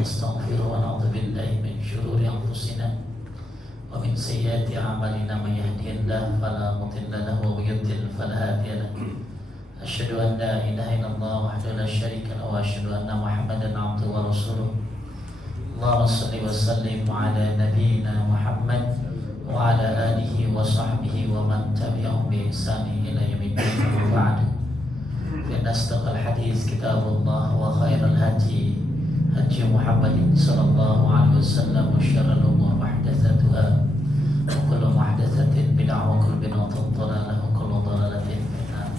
نستغفره ونعوذ بالله من شرور أنفسنا ومن سيئات أعمالنا من يهده الله فلا مضل له ومن يضلل فلا هادي له أشهد أن لا إله إلا الله وحده لا شريك له وأشهد أن محمدا عبده ورسوله اللهم صل وسلم على نبينا محمد وعلى آله وصحبه ومن تبعهم بإحسان إلى يوم الدين وبعد فإن أصدق الحديث كتاب الله وخير الهدي هدي محمد صلى الله عليه وسلم وشر الأمور محدثاتها وكل محدثة بدعة وكل بدعة ضلالة وكل ضلالة في النار.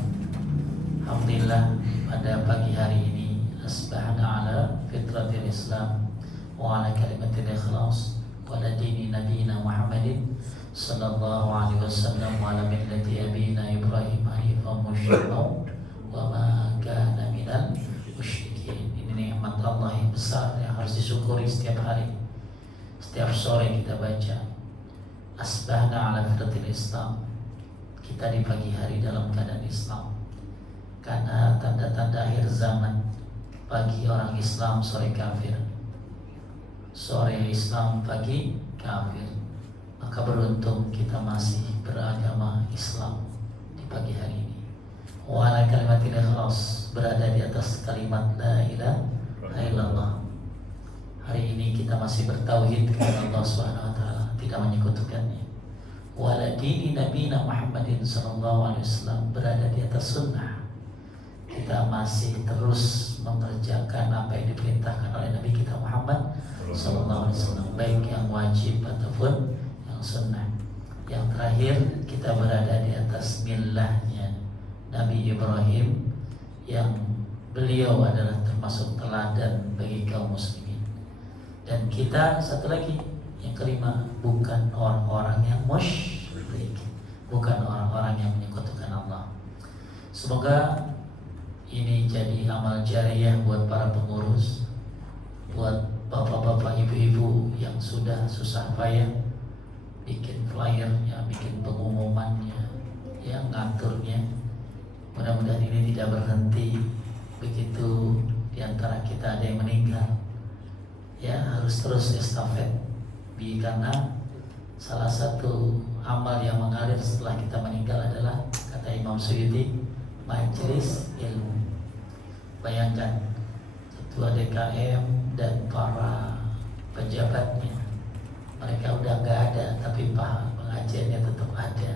Alhamdulillah pada pagi hari ini asbahna ala fitratil Islam wa ala kalimatil ikhlas wa ala dini nabiyina Muhammadin sallallahu alaihi wasallam wa ala millati abina Ibrahim hanifan musliman wa ma kana minal musyrikin. Ini nikmat Allah yang besar yang harus disyukuri setiap hari. Setiap sore kita baca asbahna ala fitratil Islam. Kita di pagi hari dalam keadaan Islam. Karena tanda-tanda akhir zaman, pagi orang Islam, sore kafir. Sore Islam, pagi kafir. Maka beruntung kita masih beragama Islam di pagi hari ini. Wa ala kalimatil ikhlas, berada di atas kalimat la ilaha illallah. Hari ini kita masih bertauhid kepada Allah Subhanahu wa taala, tidak menyekutukannya. Wa ala dini nabiyina Muhammadin sallallahu alaihi wasallam, berada di atas sunnah. Kita masih terus mengerjakan apa yang diperintahkan oleh Nabi kita Muhammad sallallahu alaihi wasallam, baik yang wajib ataupun yang sunnah. Yang terakhir, kita berada di atas millahnya Nabi Ibrahim, yang beliau adalah termasuk teladan bagi kaum muslimin. Dan kita satu lagi, yang kelima, bukan orang-orang yang musyrik, bukan orang-orang yang menyekutukan Allah. Semoga ini jadi amal jariah buat para pengurus, buat bapak-bapak, ibu-ibu yang sudah susah payah bikin flyernya, bikin pengumumannya, ya ngaturnya. Mudah-mudahan ini tidak berhenti begitu di antara kita ada yang meninggal. Ya, harus terus estafet. Karena salah satu amal yang mengalir setelah kita meninggal adalah, kata Imam Suyuti, majelis ilmu. Bayangkan ketua DKM dan para pejabatnya, mereka udah nggak ada, tapi pengajiannya tetap ada,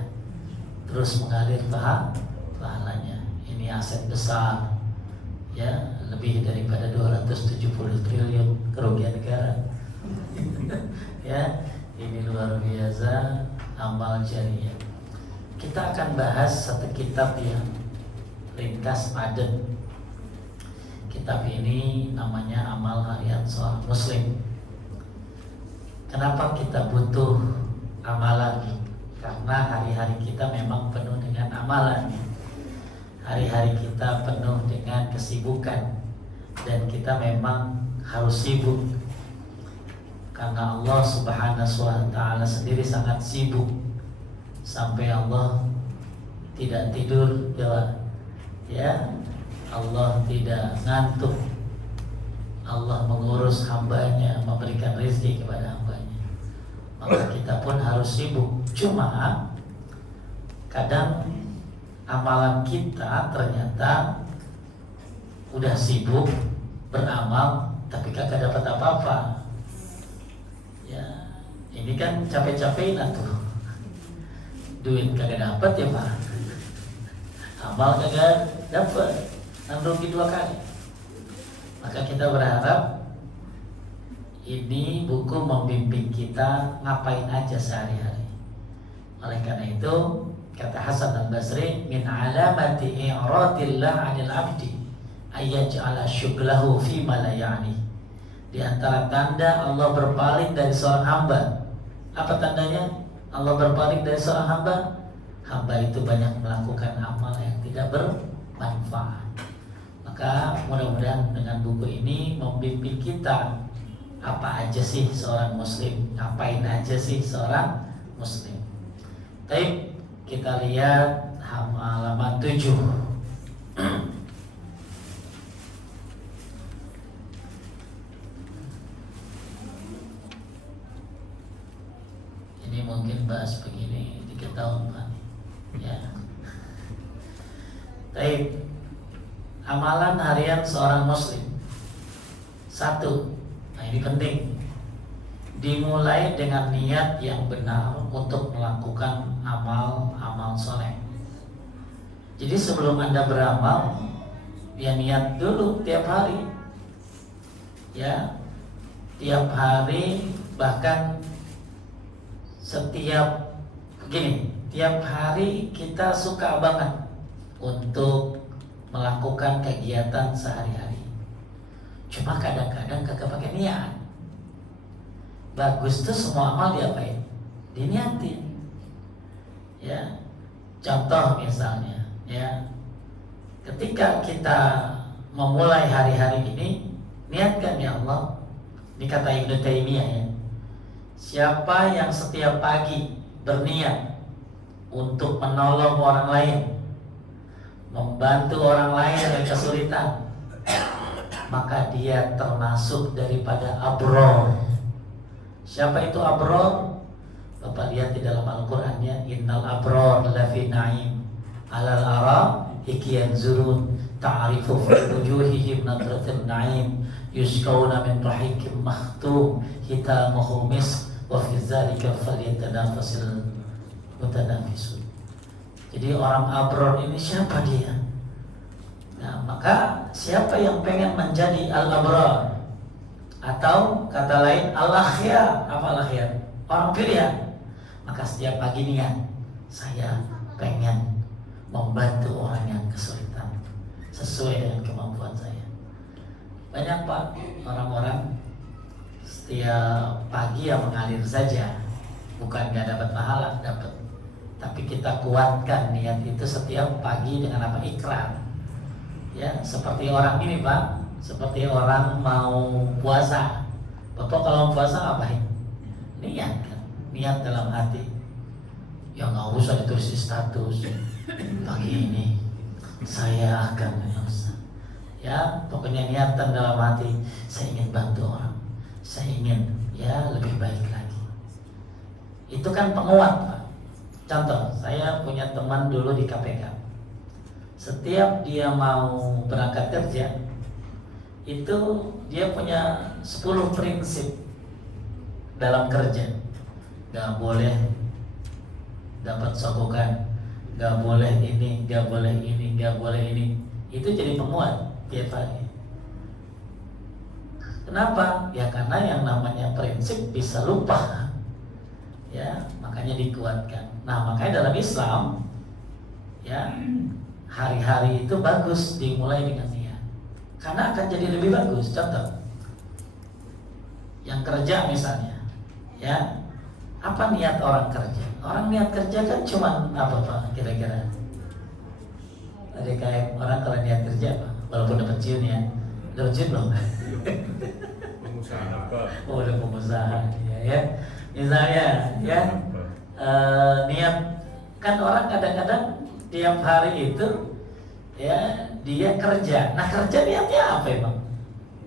terus mengalir pahalanya. Ini aset besar, ya, lebih daripada 270 triliun kerugian negara. Ya, ini luar biasa amal jariah. Kita akan bahas satu kitab yang ringkas padat. Kitab ini namanya Amal Harian Seorang Muslim. Kenapa kita butuh amalan? Karena hari-hari kita memang penuh dengan amalan. Hari-hari kita penuh dengan kesibukan, dan kita memang harus sibuk. Karena Allah Subhanahu wa ta'ala sendiri sangat sibuk, sampai Allah tidak tidur, ya, Allah tidak ngantuk. Allah mengurus hambanya, memberikan rezeki kepada hambanya. Maka kita pun harus sibuk. Cuma kadang amalan kita ternyata udah sibuk beramal, tapi kagak dapat apa-apa. Ya, ini kan capek-capekin tuh. Duit kagak dapat ya Pak, amal kagak dapat, dan rugi 2 kali. Maka kita berharap ini buku membimbing kita ngapain aja sehari-hari. Oleh karena itu, kata Hasan al-Basri, min alamati i'radillah 'anil 'abdi ayyaj'ala syughlahu fi ma la ya'ni. Di antara tanda Allah berpaling dari seorang hamba. Apa tandanya Allah berpaling dari seorang hamba? Hamba itu banyak melakukan amal yang tidak bermanfaat. Maka mudah-mudahan dengan buku ini membimbing kita, apa aja sih seorang muslim, ngapain aja sih seorang muslim. Baik, kita lihat halaman 7. bahas begini 3 tahun Pak. Ya. Baik. Amalan harian seorang muslim. 1. Nah ini penting. Dimulai dengan niat yang benar untuk melakukan amal soleh. Jadi sebelum Anda beramal, ya niat dulu tiap hari. Ya, tiap hari, bahkan setiap tiap hari kita suka banget untuk melakukan kegiatan sehari-hari. Cuma kadang-kadang kagak pakai niat. Bagus tuh semua amal diapain? Diniatin. Ya. Contoh misalnya, ya. Ketika kita memulai hari-hari ini, niatkan ya Allah. Ini kata Ibnu Taimiyah ya. Siapa yang setiap pagi berniat untuk menolong orang lain, membantu orang lain yang kesulitan, maka dia termasuk daripada abror. Siapa itu abror? Bapak lihat di dalam Al-Qur'annya, innal abror lafi na'im alal araiki yanzurun ta'rifu fi wujuhihim nadratan na'im yusqawna min rahiqin makhtum hitamuhu misk wa fi dzalika falyatanafasil mutanafisun. Jadi orang abror ini siapa dia? Nah, maka siapa yang pengen menjadi al-abrar atau kata lain al-akhyar, apa al-akhyar? Orang pilihan. Maka setiap pagi niat, saya pengen membantu orang yang kesulitan sesuai dengan kemampuan saya. Banyak Pak orang-orang setiap pagi yang mengalir saja, bukan nggak dapat pahala, dapat. Tapi kita kuatkan niat itu setiap pagi dengan apa? Ikrar. Ya, seperti orang ini Pak, seperti orang mau puasa. Bapak kalau puasa ngapain? Niat kan? Niat dalam hati. Ya nggak usah ditulis di status. Pagi ini saya akan puasa. Ya, pokoknya niatan dalam hati. Saya ingin bantu orang. Saya ingin ya lebih baik lagi. Itu kan penguat Pak. Contoh, saya punya teman dulu di KPK. Setiap dia mau berangkat kerja, itu dia punya 10 prinsip dalam kerja. Gak boleh dapat sogokan, gak boleh ini, gak boleh ini, gak boleh ini. Itu jadi penguat tiap hari. Kenapa? Ya karena yang namanya prinsip bisa lupa. Ya, makanya dikuatkan. Nah, makanya dalam Islam, ya, hari-hari itu bagus dimulai dengan niat. Karena akan jadi lebih bagus. Contoh, yang kerja misalnya, ya, apa niat orang kerja? Orang niat kerja kan cuma apa Pak? Kira-kira? Ada kayak orang kalau niat kerja apa? Walaupun dapat cium ya, dapat cium belum? Pengusaha apa? Oh, udah pengusaha, ya. Misalnya, ya, niat kan orang kadang-kadang tiap hari itu, ya, dia kerja. Nah, kerja niatnya apa emang?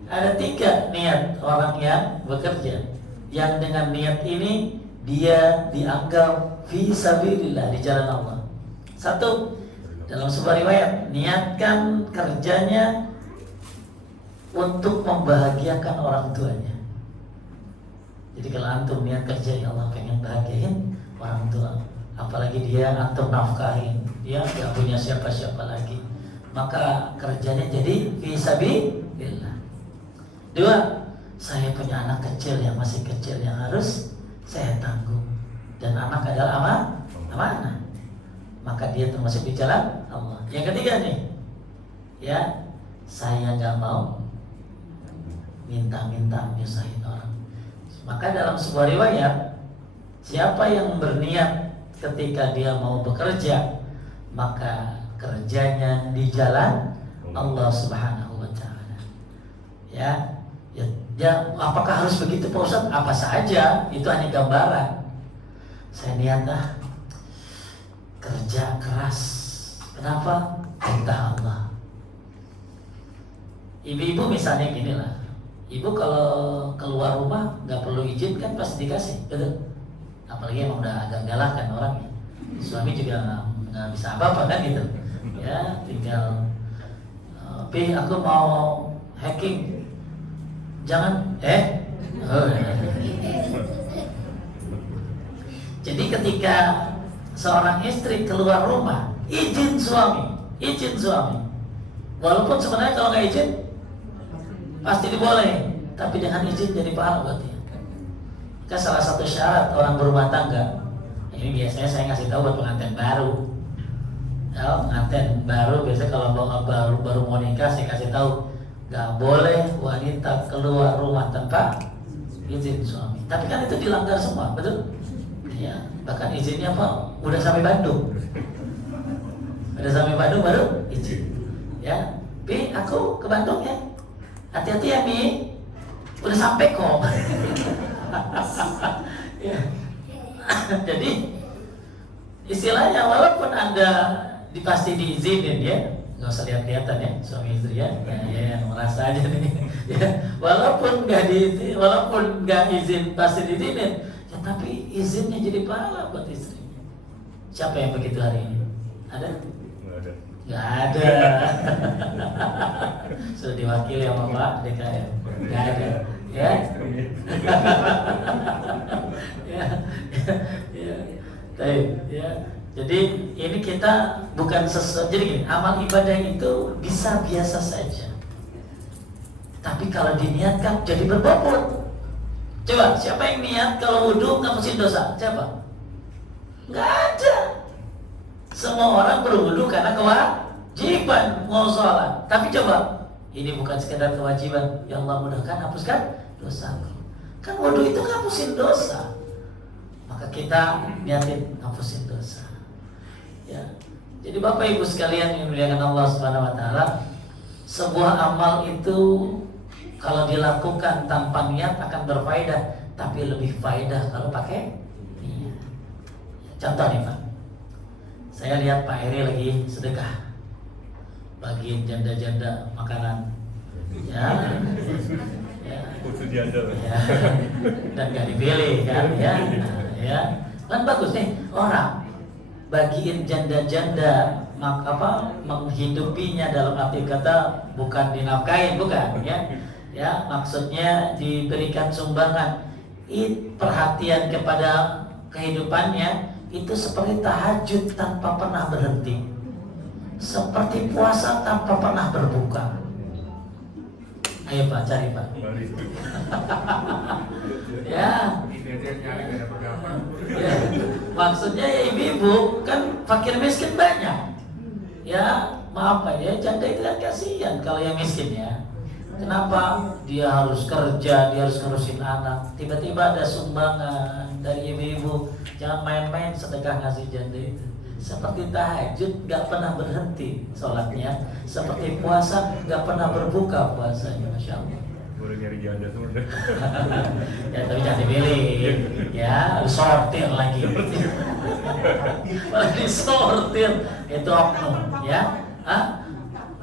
Ada 3 niat orang yang bekerja. Yang dengan niat ini dia dianggap fi sabilillah, di jalan Allah. 1, dalam sebuah riwayat, niatkan kerjanya untuk membahagiakan orang tuanya. Jadi kalau antum niat kerja, ya Allah pengen bahagiain orang tua, apalagi dia antum nafkahin, dia gak punya siapa-siapa lagi, maka kerjanya jadi fisabilillah. 2, saya punya anak kecil yang masih kecil yang harus saya tanggung, dan anak adalah amanah, maka dia termasuk di jalan Allah. Yang 3 nih, ya, saya gak mau minta-minta nyusahin orang. Maka dalam sebuah riwayat, siapa yang berniat ketika dia mau bekerja, maka kerjanya di jalan Allah Subhanahu wa Ta'ala. Ya, apakah harus begitu Pak Ustaz? Apa saja, itu hanya gambaran. Saya niatlah kerja keras. Kenapa? Perintah Allah. Ibu-ibu misalnya gini lah, ibu kalau keluar rumah nggak perlu izin kan pasti dikasih, betul? apalagi emang udah agak galak kan orangnya. Suami juga nggak bisa apa-apa kan gitu. Ya tinggal, Pi aku mau hacking, jangan oh. Jadi ketika seorang istri keluar rumah, izin suami. Walaupun sebenarnya kalau nggak izin pasti diboleh, tapi dengan izin jadi pahala buat dia. Kan salah satu syarat orang berumah tangga, ini biasanya saya ngasih tahu buat pengantin baru. Ya, pengantin baru biasanya kalau baru mau nikah saya kasih tahu, nggak boleh wanita keluar rumah tanpa izin suami. Tapi kan itu dilanggar semua, betul? Ya, bahkan izinnya apa? Udah sampai Bandung. Udah sampai Bandung baru izin. Ya, Pi, aku ke Bandung ya. Hati-hati ya, Mi. Udah sampai kok. Ya. Jadi istilahnya walaupun Anda pasti diizinin ya, nggak usah lihat-lihatan ya suami istri ya, yang merasa aja nih. Ya, walaupun nggak izin pasti diizinin, ya tapi izinnya jadi pahala buat istri. Siapa yang begitu hari ini? Ada? Nggak ada. Sudah diwakili sama Pak DKM. Nggak ada. Ya. Ya. Jadi ini kita bukan sesuatu. Jadi gini, amal ibadah itu bisa biasa saja. Tapi kalau diniatkan jadi berbobot. Coba siapa yang niat kalau wudhu ngapusin dosa? Siapa? Nggak ada. Semua orang berwudu karena kewajiban mau sholat. Tapi coba, ini bukan sekedar kewajiban. Ya Allah mudahkan hapuskan dosa. Kan wudu itu ngapusin dosa. Maka kita niatin hapusin dosa. Ya. Jadi Bapak Ibu sekalian yang dimuliakan Allah Subhanahu wa taala, sebuah amal itu kalau dilakukan tanpa niat akan berfaedah, tapi lebih faedah kalau pakai niat. Contoh nih Pak. Saya lihat Pak Eri lagi sedekah, bagiin janda-janda makanan, ya, dan gak dipilih kan, ya, kan bagus nih orang bagiin janda-janda, menghidupinya dalam arti kata bukan dinafkahin, bukan, ya, maksudnya diberikan sumbangan, perhatian kepada kehidupannya. Itu seperti tahajud tanpa pernah berhenti, seperti puasa tanpa pernah berbuka. Ayo Pak, cari Pak. Ya. Maksudnya ya ibu-ibu kan fakir miskin banyak. Ya maaf Pak ya, janda itu kan kasihan kalau yang miskin ya. Kenapa dia harus kerja, dia harus ngurusin anak, tiba-tiba ada sumbangan dari ibu-ibu. Jangan main-main sedekah ngasih janda itu. Seperti tahajud gak pernah berhenti sholatnya, seperti puasa gak pernah berbuka puasanya. Masya Allah. Boleh nyari janda semua. Ya tapi jangan dipilih, ya sortir lagi. Malah disortir, itu oknum, ya.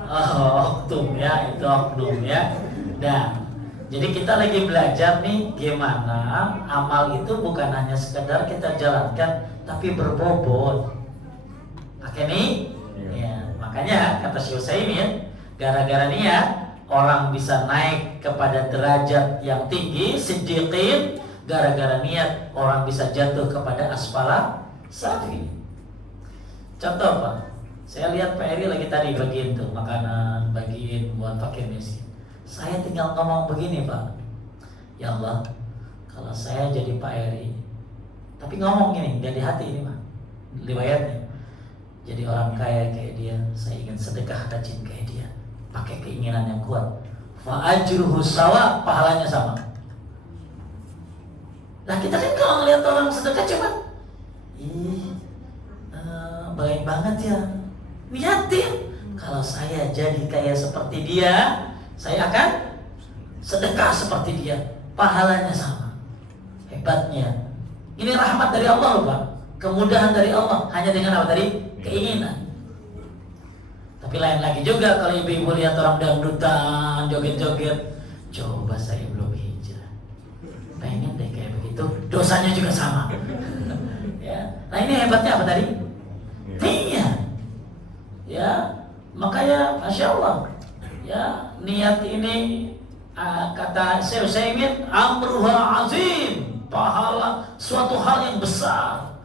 Oknum ya, itu oknum ya. Nah, jadi kita lagi belajar nih gimana amal itu bukan hanya sekedar kita jalankan, tapi berbobot. Oke nih, ya, makanya kata Syekh Utsaimin, gara-gara niat orang bisa naik kepada derajat yang tinggi, siddiqin. Gara-gara niat orang bisa jatuh kepada asfala safi. Contoh Pak, saya lihat Pak Eri lagi tadi bagiin tuh makanan, bagiin buat fakir miskin. Saya tinggal ngomong begini Pak, ya Allah, kalau saya jadi Pak Eri, tapi ngomong gini dari hati ini Pak, riwayatnya, jadi orang kaya kayak dia, saya ingin sedekah rajin kayak dia, pakai keinginan yang kuat. Fa ajruhu sawa, pahalanya sama. Nah kita kan kalau ngeliat orang sedekah coba, baik banget ya, liatin. Kalau saya jadi kayak seperti dia, saya akan sedekah seperti dia, pahalanya sama. Hebatnya, ini rahmat dari Allah loh Pak, kemudahan dari Allah hanya dengan apa tadi? Keinginan. Tapi lain lagi juga kalau ibu-ibu lihat orang dangdutan, joget-joget, coba saya belum hijrah, pengen deh kayak begitu, dosa dosanya juga sama. Ya. Nah ini hebatnya apa tadi? Niat. Ya, makanya Masya Allah. Ya, niat ini kata Syekh Utsaimin, amruha azim, pahala suatu hal yang besar.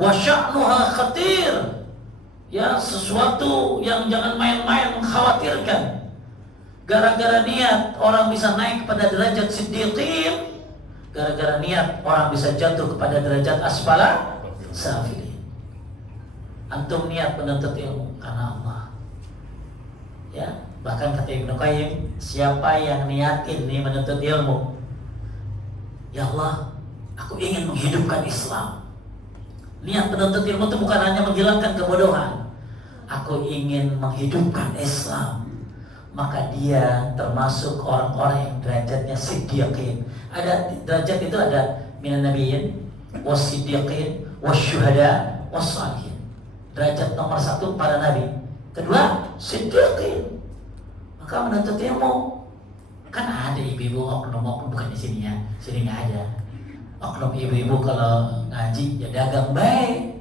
Wa sya'nuha khatir. Ya, sesuatu yang jangan main-main mengkhawatirkan. Gara-gara niat orang bisa naik kepada derajat siddiqin. Gara-gara niat orang bisa jatuh kepada derajat asfala safilin. Antum niat menuntut ilmu karena Allah. Ya, bahkan kata Ibnu Qayyim, siapa yang niatin nih menuntut ilmu, ya Allah, aku ingin menghidupkan Islam. Niat menuntut ilmu itu bukan hanya menghilangkan kebodohan. Aku ingin menghidupkan Islam. Maka dia termasuk orang-orang yang derajatnya siddiqin. Ada derajat itu ada minan nabiyyin, was-siddiqin, was-syuhada, was-shalihin. Derajat nomor 1 para nabi. Kedua, siddiqin. Maka menuntut ilmu. Kan ada ibu-ibu oknum bukan di sini ya. Sini nggak ada. Oknum ibu-ibu kalau ngaji ya dagang baik.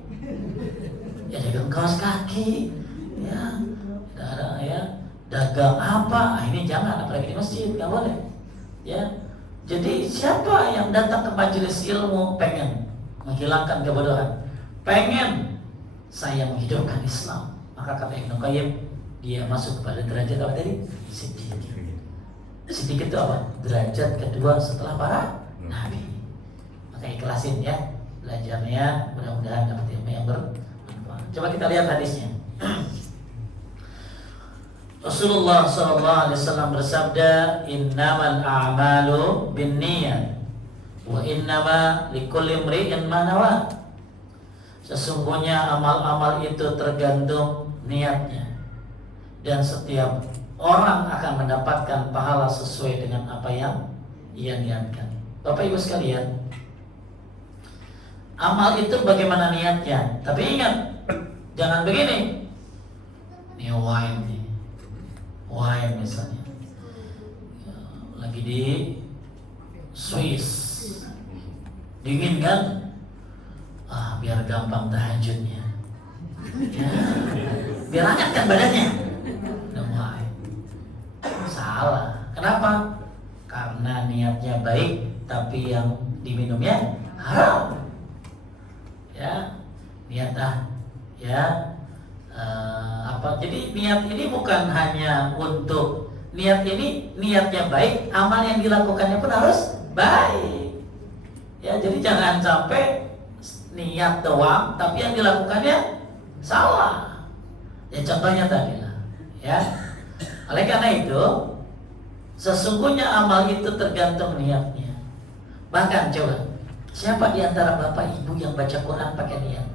Ya dagang kaos kaki. Ya. Ya. Dagang apa? Nah, ini jangan, apalagi di masjid, nggak boleh. Ya. Jadi siapa yang datang ke majelis ilmu pengen menghilangkan kebodohan, pengen saya menghidupkan Islam, maka kata Ibnu Qayyim, dia masuk pada derajat apa tadi? Siddiq. Siddiq itu apa? Derajat kedua setelah para nabi. Maka ikhlasin ya belajarnya, mudah-mudahan dapat ilmu yang bermanfaat. Coba kita lihat hadisnya. Rasulullah SAW bersabda, innamal a'malu binniyat wa innama likulli imri'in ma nawa. Sesungguhnya amal-amal itu tergantung niatnya, dan setiap orang akan mendapatkan pahala sesuai dengan apa yang ia niatkan. Bapak Ibu sekalian, amal itu bagaimana niatnya. Tapi ingat, jangan begini. Ini wine misalnya, lagi di Swiss, dingin kan? Biar gampang tahajudnya, ya, biar hangat kan badannya. Wine. Salah. Kenapa? Karena niatnya baik, tapi yang diminumnya haram. Ya, niat ya. Jadi niat ini bukan hanya untuk niat ini, niatnya baik, amal yang dilakukannya pun harus baik. Ya, jadi jangan sampai niat doang tapi yang dilakukannya salah. Ya contohnya tadi lah. Ya. Oleh karena itu, sesungguhnya amal itu tergantung niatnya. Bahkan coba, siapa di antara bapak ibu yang baca Quran pakai niat?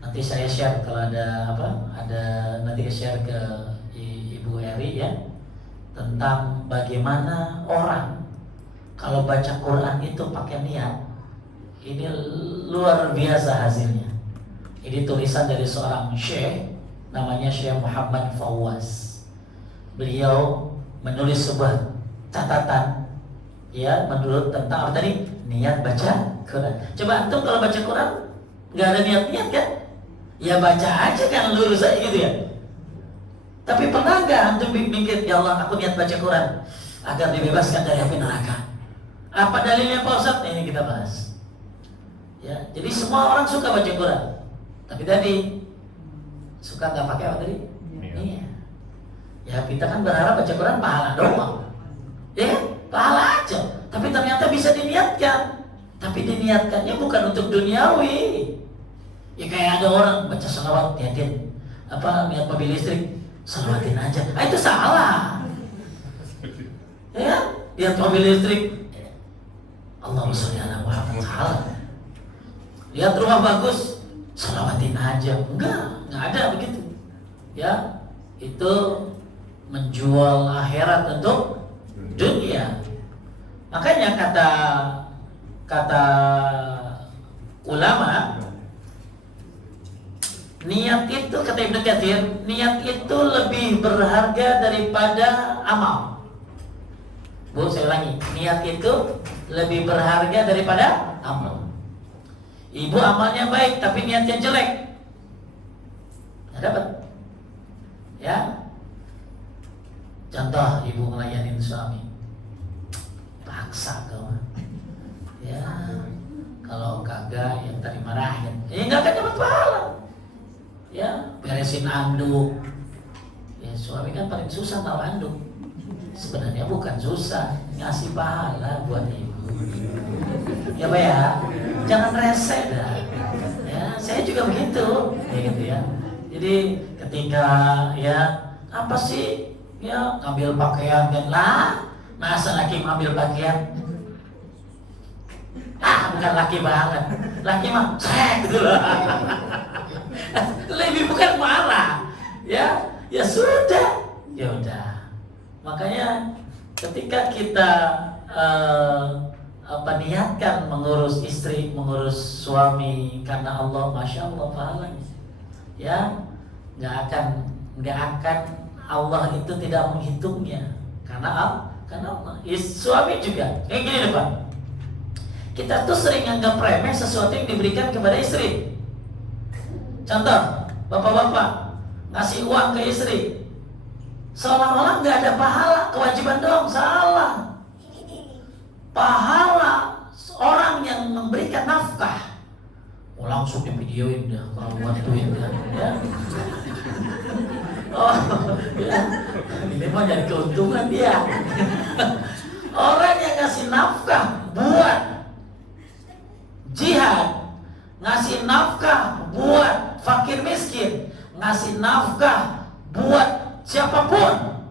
Nanti saya share kalau ada nanti share ke Ibu Eri ya, tentang bagaimana orang kalau baca Quran itu pakai niat. Ini luar biasa hasilnya. Ini tulisan dari seorang syekh, namanya Syekh Muhammad Fawaz. Beliau menulis sebuah catatan ya menurut tentang apa tadi? Niat baca Quran. Coba antum kalau baca Quran nggak ada niat-niat kan? Ya baca aja kan, lurus aja gitu ya. Tapi pernah nggak antum mikir, ya Allah aku niat baca Quran agar dibebaskan dari api neraka? Apa dalilnya Pak Ustadz? Ini kita bahas. Ya, jadi semua orang suka baca Quran, tapi tadi suka nggak pakai apa tadi? Iya. Ya kita kan berharap baca Quran pahala doang. Ya, pahala aja. Tapi ternyata bisa diniatkan. Tapi diniatkannya bukan untuk duniawi. Ya kayak ada orang baca salawat, niatin niat mobil listrik, salawatin aja. Itu salah. Ya, lihat mobil listrik, Allahumma sholli ala Muhammad, salah. Lihat rumah bagus, salawatin aja. Enggak ada begitu. Ya, itu menjual akhirat untuk dunia. Makanya kata ulama, niat itu, kata Ibnu Katsir, niat itu lebih berharga daripada amal. Bu, saya ulangi, niat itu lebih berharga daripada amal. Ibu amalnya baik tapi niatnya jelek, nggak dapat. Ya, contoh ibu ngelayanin suami, paksa kau. Ya, kalau kagak yang tadi marahin, nggak akan dapat pahala. Ya, beresin anduk. Ya, suami kan paling susah tahu anduk. Sebenarnya bukan susah, ngasih pahala buat ibu. Ya Pak ya, jangan rese dah. Ya, saya juga begitu, ya gitu ya. Jadi ketika ya apa sih ya ngambil pakaian kan lah, masa laki ngambil pakaian? Bukan laki banget, laki mah saya gitu loh. Lebih bukan marah, ya sudah, ya udah. Makanya ketika kita niatkan mengurus istri, mengurus suami karena Allah, masya Allah pahalanya. Ya, nggak akan Allah itu tidak menghitungnya karena Allah. Suami juga kayak gini nih Pak. Kita tuh sering anggap remeh sesuatu yang diberikan kepada istri. Contoh, bapak-bapak ngasih uang ke istri, seolah-olah nggak ada pahala, kewajiban dong. Salah. Pahala orang yang memberikan nafkah, langsung di videoin dah, kalau bantuin dah, ya. Oh, ya. Ini mah jadi keuntungan dia. Orang yang ngasih nafkah buat jihad, ngasih nafkah buat fakir miskin, ngasih nafkah buat siapapun,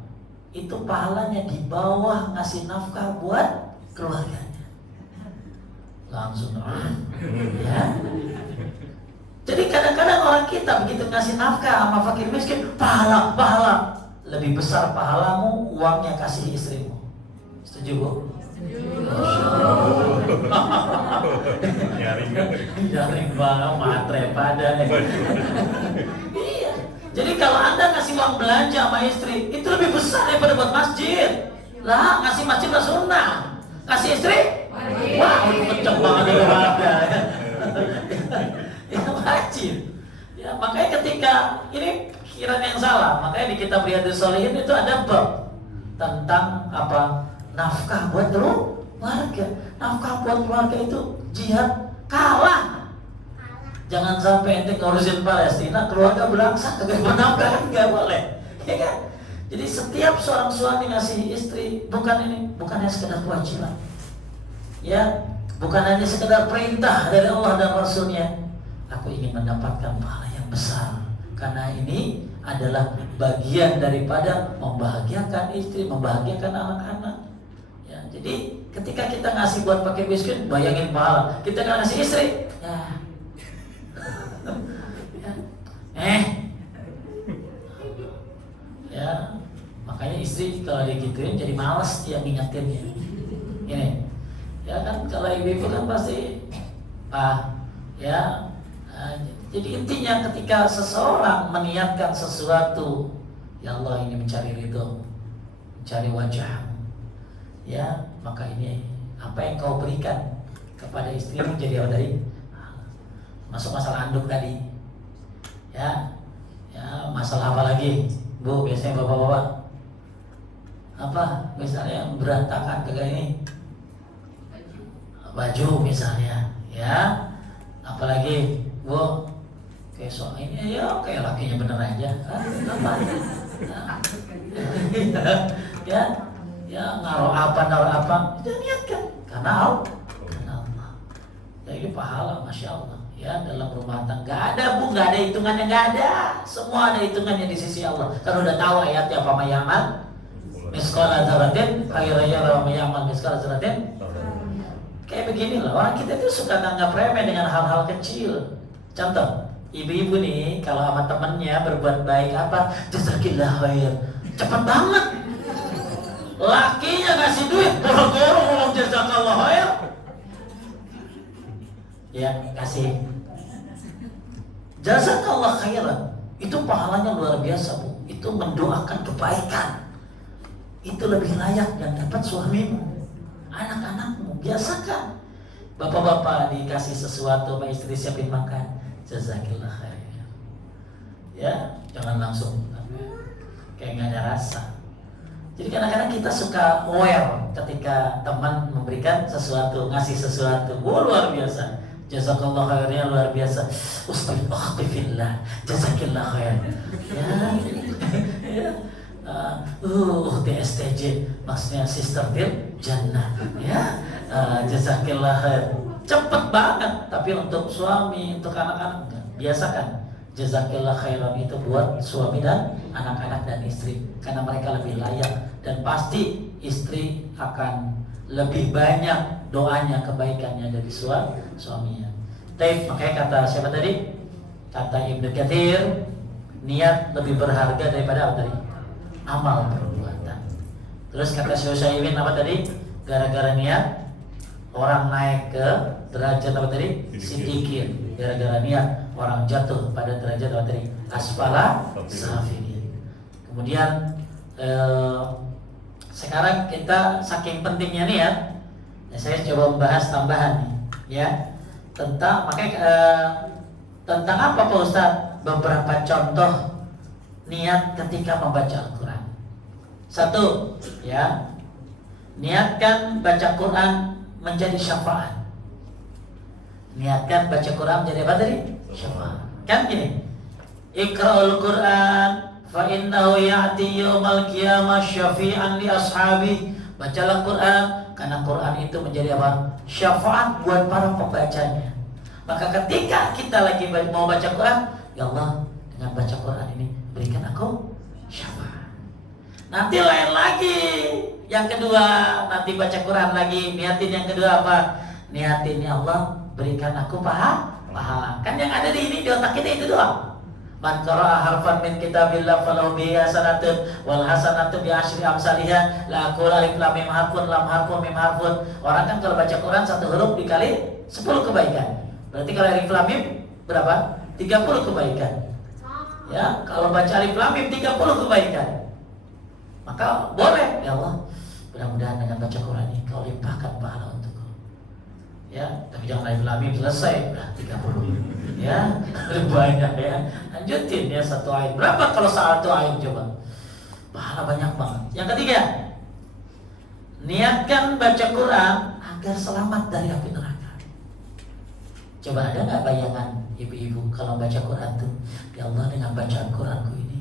itu pahalanya di bawah ngasih nafkah buat keluarganya. Langsung ya. Jadi kadang-kadang orang kita begitu ngasih nafkah sama fakir miskin, pahala lebih besar pahalamu uangnya kasih istrimu. Setuju Bu? Nyaring banget, matre pada. Iya. Jadi kalau Anda ngasih uang belanja sama istri, itu lebih besar daripada buat masjid. Lah, ngasih masjid lah sunnah. Kasih istri? Wah, itu kenceng banget itu ada. Ya wajib. Ya, makanya ketika ini pikiran yang salah, makanya di kitab Riyadhus Shalihin itu ada bab tentang apa? Nafkah buat keluarga. Nafkah buat keluarga itu jihad kalah. Jangan sampai ente ngurusin Palestina, keluarga berangsa kagak nafkah kan enggak boleh. Ya kan? Jadi setiap seorang suami ngasih istri bukan hanya sekedar kewajiban. Ya, bukan hanya sekedar perintah dari Allah dan Rasulnya. Aku ingin mendapatkan pahala yang besar karena ini adalah bagian daripada membahagiakan istri, membahagiakan anak-anak. Ya, jadi ketika kita ngasih buat pakai miskin, bayangin pahala. Kita ngasih istri, ya, makanya istri kalau digituin jadi malas dia ngingetinnya. Ini, ya kan kalau ibu-ibu kan pasti, ya. Jadi intinya ketika seseorang meniatkan sesuatu, ya Allah ini mencari ridho, mencari wajah, ya maka ini apa yang kau berikan kepada istrimu jadi dari masuk masalah anduk tadi, ya masalah apa lagi Bu biasanya bapak-bapak apa misalnya yang berantakan kayak ini baju misalnya, ya apalagi Bu kayak soal ini ya kayak lakinya bener aja, apa? ya naruh apa itu niatkan karena Allah. Ya ini pahala masya Allah. Ya dalam rumah tangga nggak ada Bu, nggak ada hitungannya, nggak ada. Semua ada hitungannya di sisi Allah. Kan udah tahu ayatnya apa mayaman miskala dzarratin khairan yara mayaman miskala dzarratin. Kayak begini loh, orang kita itu suka nganggap remeh dengan hal-hal kecil. Contoh, ibu-ibu nih kalau sama temennya berbuat baik apa, jazakillah khair, cepet banget. Lakinya ngasih duit, boro-boro ngomong jazakallah khair. Ya kasih jazakallah khairan, itu pahalanya luar biasa Bu. Itu mendoakan kebaikan, itu lebih layak dan dapat suamimu, anak-anakmu. biasakan. Bapak-bapak dikasih sesuatu sama istri siapin makan, jazakillah khair. Ya, jangan langsung kayak nggak ada rasa. Jadi kadang-kadang kita suka aware ketika teman memberikan sesuatu, ngasih sesuatu. Luar biasa. Jazakallah khairnya luar biasa. Ustaz, jazakillah khair. Ya. TSTJ maksudnya Sister Til Jannah. Ya. Jazakillah khair. Cepet banget, tapi untuk suami, untuk anak-anak biasakan. Jazakillah khairan itu buat suami dan anak-anak dan istri, karena mereka lebih layak dan pasti istri akan lebih banyak doanya, kebaikannya dari suaminya. Tapi makanya kata siapa tadi? Kata Ibnu Katsir, niat lebih berharga daripada apa tadi? Amal perbuatan. Terus kata Syekh Utsaimin apa tadi? Gara-gara niat orang naik ke derajat apa tadi? Siddiqin. Gara-gara niat orang jatuh pada derajat apa tadi? Asfala safilin. Kemudian sekarang kita saking pentingnya niat, saya coba membahas tambahan nih, ya, tentang tentang apa Pak Ustadz? Beberapa contoh niat ketika membaca Al-Quran. Satu, ya, niatkan baca Quran menjadi syafaat. Niatkan baca Quran menjadi apa tadi? Syafaat. Kan gini, Iqra'ul Quran fa innahu ya'ti yaumal qiyamah syafi'an li ashabi. Bacalah Quran karena Quran itu menjadi apa? Syafaat buat para pembacanya. Maka ketika kita lagi mau baca Quran, ya Allah, dengan baca Quran ini berikan aku syafaat. Nanti lain lagi. Yang kedua, nanti baca Quran lagi, niatin yang kedua apa? Niatin ya Allah, berikan aku pahala. Kan yang ada di ini di otak kita itu doang. Man qara'a harfan min kitabillah falahu bihi hasanatun wal hasanatu bi asyri amsalihha la aqulu alif lam mim harfun lam harfun mim harfun. Orang kan kalau baca Quran satu huruf dikali 10 kebaikan. Berarti kalau alif lam mim berapa? 30 kebaikan. Ya, kalau baca alif lam mim 30 kebaikan. Maka boleh, ya Allah, mudah-mudahan dengan baca Quran ini kau limpahkan pahala untukku. Ya, tapi jangan alif lam mim selesai, udah 30. Ya, banyak ya. Lanjutin ya satu ayat. Berapa kalau satu ayat coba? Pahala banyak banget. Yang ketiga, niatkan baca Quran agar selamat dari api neraka. Coba ada nggak bayangan ibu-ibu kalau baca Quran tuh, ya Allah dengan bacaan Quranku ini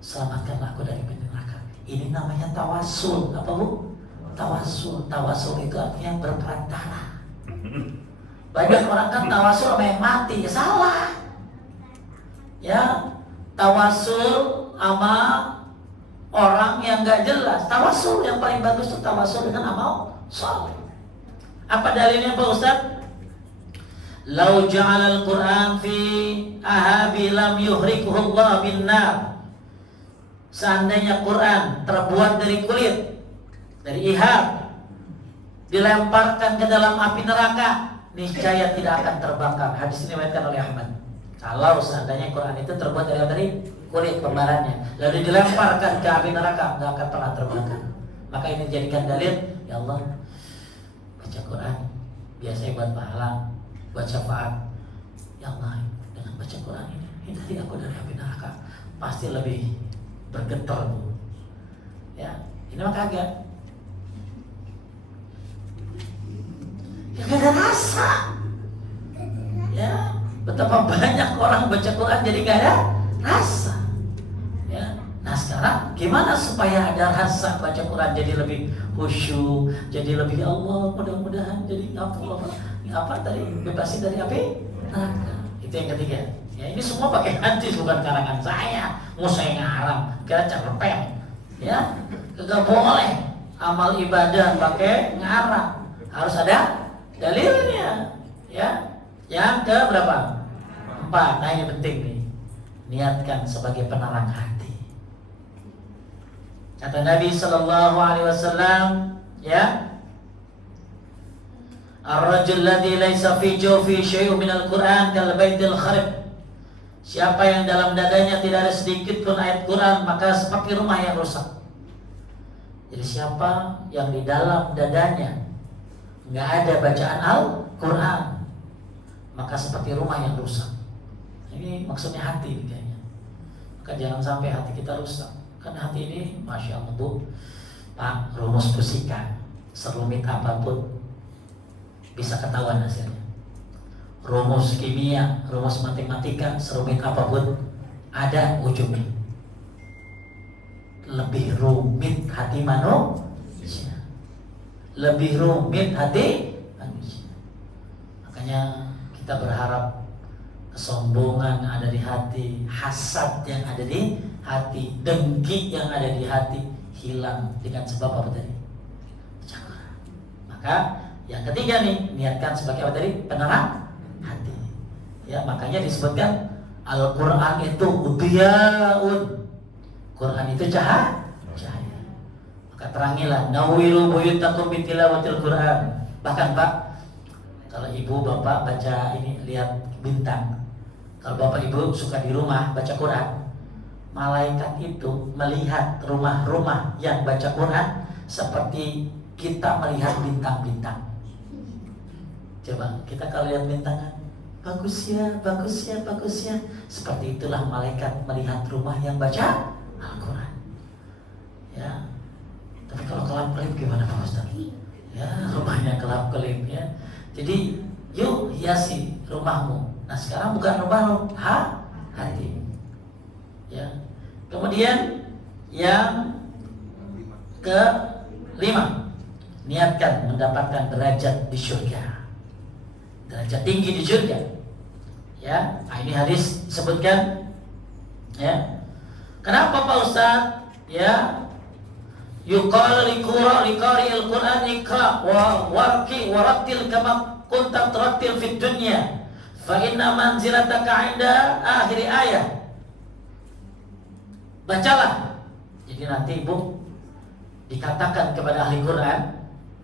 selamatkanlah aku dari api neraka. Ini namanya tawasul. Apa Bu? Tawasul. Tawasul itu artinya berperantara. Banyak orang kan tawasul sama yang mati, ya salah. Ya, tawasul sama orang yang nggak jelas. Tawasul yang paling bagus itu tawasul dengan amal saleh. Apa dalilnya Pak Ustaz? Lau ja'alal Qur'an fi ahabi lam yuhrikuhu Allah bin nar. Seandainya Quran terbuat dari kulit, dari ihab, dilemparkan ke dalam api neraka, niscaya tidak akan terbakar. Hadis ini diriwayatkan oleh Ahmad. Kalau seandainya Quran itu terbuat dari kulit pembarannya, lalu dilemparkan ke api neraka, nggak akan pernah terbakar. Maka ini dijadikan dalil, ya Allah, baca Quran biasanya buat pahala, buat syafaat. Ya Allah, dengan baca Quran ini hindari aku dari api neraka, pasti lebih bergetar Bu. Ya, ini mah kagak. Ya gak ada rasa. Ya, betapa banyak orang baca Quran jadi gak ada rasa. Ya, nah sekarang gimana supaya ada rasa baca Quran jadi lebih khusyuk, jadi lebih ya Allah, mudah-mudahan jadi apa tadi bebasin dari api neraka. Itu yang ketiga. Ya, ini semua pakai hadis bukan karangan saya. Mau saya ngarang, kira cerpen. Ya, kagak boleh amal ibadah pakai ngarang. Harus ada dalilnya, ya. Yang ke berapa? 4. Nah ini penting nih. Niatkan sebagai penerang hati. Kata Nabi sallallahu alaihi wasallam, ya. Ar-rajul ladzi laisa fi jawfi syai'un minal Qur'an kal baitil kharib. Siapa yang dalam dadanya tidak ada sedikit pun ayat Quran, maka seperti rumah yang rusak. Jadi siapa yang di dalam dadanya nggak ada bacaan Al-Quran, maka seperti rumah yang rusak. Ini maksudnya hati kayaknya. Maka jangan sampai hati kita rusak. Karena hati ini, Masya Allah Bu, Pak, rumus fisika serumit apapun bisa ketahuan hasilnya. Rumus kimia, rumus matematika serumit apapun ada ujungnya. Lebih rumit hati manusia, lebih rumit hati manusia. Makanya kita berharap kesombongan ada di hati, hasad yang ada di hati, dengki yang ada di hati hilang dengan sebab apa tadi? Cakra. Maka yang ketiga nih, niatkan sebagai apa tadi? Penerang hati. Ya, makanya disebutkan Al-Quran itu udiyaun. Quran itu cahaya. Maka terangilah, nawiru buyutakum bitilawatil Quran. Bahkan Pak, kalau ibu bapak baca ini, lihat bintang. Kalau bapak ibu suka di rumah baca Quran, malaikat itu melihat rumah-rumah yang baca Quran seperti kita melihat bintang-bintang. Coba kita kalau lihat bintang kan, bagus ya, bagus ya, bagus ya. Seperti itulah malaikat melihat rumah yang baca Al-Quran. Ya, tapi kalau kelap-kelip gimana Pak Ustaz? Ya, rumahnya kelap-kelip ya. Jadi yuk hiasi rumahmu. Nah sekarang bukan rumahmu, hati. Ya. Kemudian yang kelima, niatkan mendapatkan derajat di surga, derajat tinggi di surga. Ya, nah ini hadis sebutkan. Ya, kenapa Pak Ustaz? Ya, yuqal liqari'il Qur'an iqra wa warqi warattil kama kunta turattil fid dunya fa inna manzilataka 'inda akhir ayat. Bacalah. Jadi nanti Ibu dikatakan kepada ahli Quran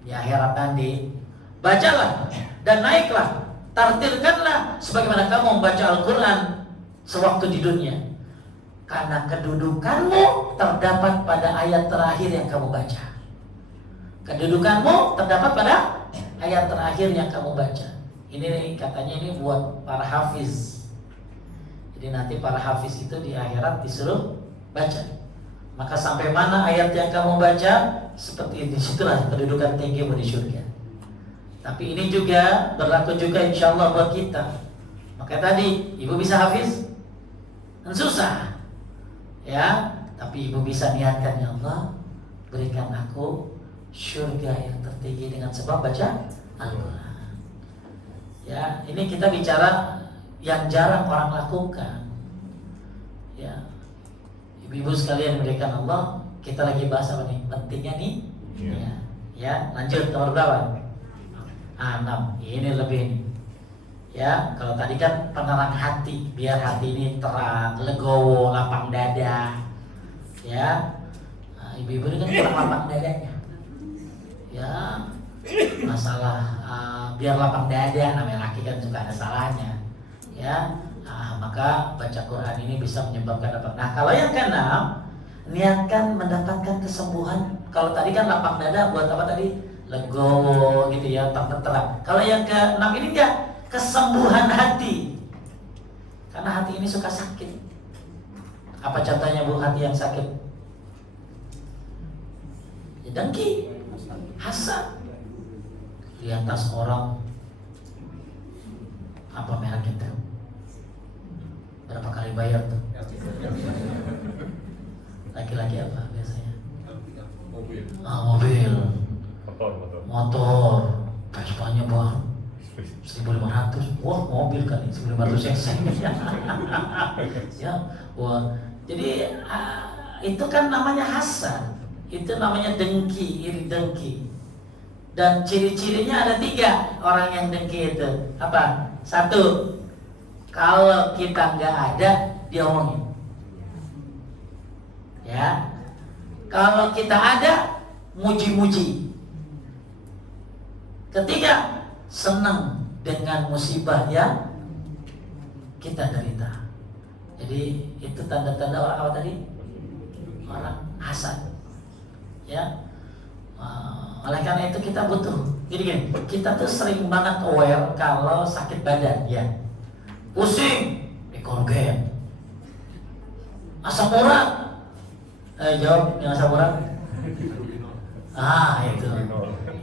di akhirat nanti, bacalah dan naiklah, tartilkanlah sebagaimana kamu membaca Al-Quran sewaktu di dunia. Karena kedudukanmu terdapat pada ayat terakhir yang kamu baca. Kedudukanmu terdapat pada ayat terakhir yang kamu baca. Ini katanya ini buat para hafiz. Jadi nanti para hafiz itu di akhirat disuruh baca. Maka sampai mana ayat yang kamu baca, seperti disitulah kedudukan tinggimu di surga. Tapi ini juga berlaku juga insya Allah buat kita. Maka tadi ibu bisa hafiz, kan susah. Ya, tapi ibu bisa niatkan, ya Allah, berikan aku surga yang tertinggi dengan sebab baca Al-Quran. Ya, ini kita bicara yang jarang orang lakukan. Ya, ibu-ibu sekalian berikan Allah, kita lagi bahas apa nih? Pentingnya nih. Ya, lanjut nomor berapa? 6. Ini lebih nih. Ya, kalau tadi kan penerang hati, biar hati ini terang, legowo, lapang dada. Ya, nah, ibu-ibu ini kan kurang lapang dadanya. Ya, masalah biar lapang dada, namanya laki kan juga ada salahnya. Ya, maka baca Quran ini bisa menyebabkan apa? Nah, kalau yang keenam, niatkan mendapatkan kesembuhan. Kalau tadi kan lapang dada buat apa tadi? Legowo gitu ya, terang. Kalau yang keenam ini enggak, kesembuhan hati. Karena hati ini suka sakit. Apa contohnya Bu hati yang sakit? Ya, dengki, hasad. Di atas orang, apa merek itu? Berapa kali bayar tuh? Laki-laki apa biasanya? Mobil. Mobil. Motor. Vespanya baru 1.500. Wah, mobil kali 1.500 cc. Ya, wah. Jadi itu kan namanya hasad. Itu namanya dengki, iri dengki. Dan ciri-cirinya ada 3 orang yang dengki itu. Apa? 1, kalau kita nggak ada, dia omongin. Ya, kalau kita ada, muji-muji. Ketiga, senang dengan musibah yang kita derita. Jadi itu tanda-tanda orang apa tadi? Orang hasad. Ya, oleh karena itu kita butuh Gini, kita tuh sering banget aware kalau sakit badan, ya. Pusing, dikorgen. Asam urat. Jawab yang asam urat. Itu.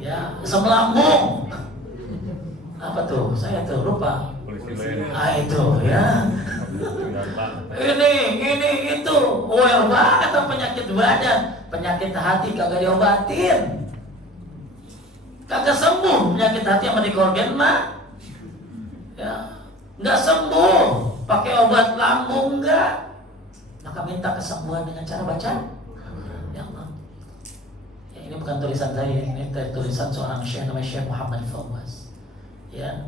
Ya, asam lambung. Apa tuh? Saya tuh lupa. Itu ya. Ini itu. Aware banget sama penyakit badan. Penyakit hati kagak diobatin. Kagak sembuh penyakit hati sama dikorgen mah. Ya, nggak sembuh. Pakai obat lambung enggak. Maka minta kesembuhan dengan cara baca. Ya Allah. Ya, ini bukan tulisan saya, ini tulisan seorang syekh namanya Syekh Muhammad Fawaz. Ya.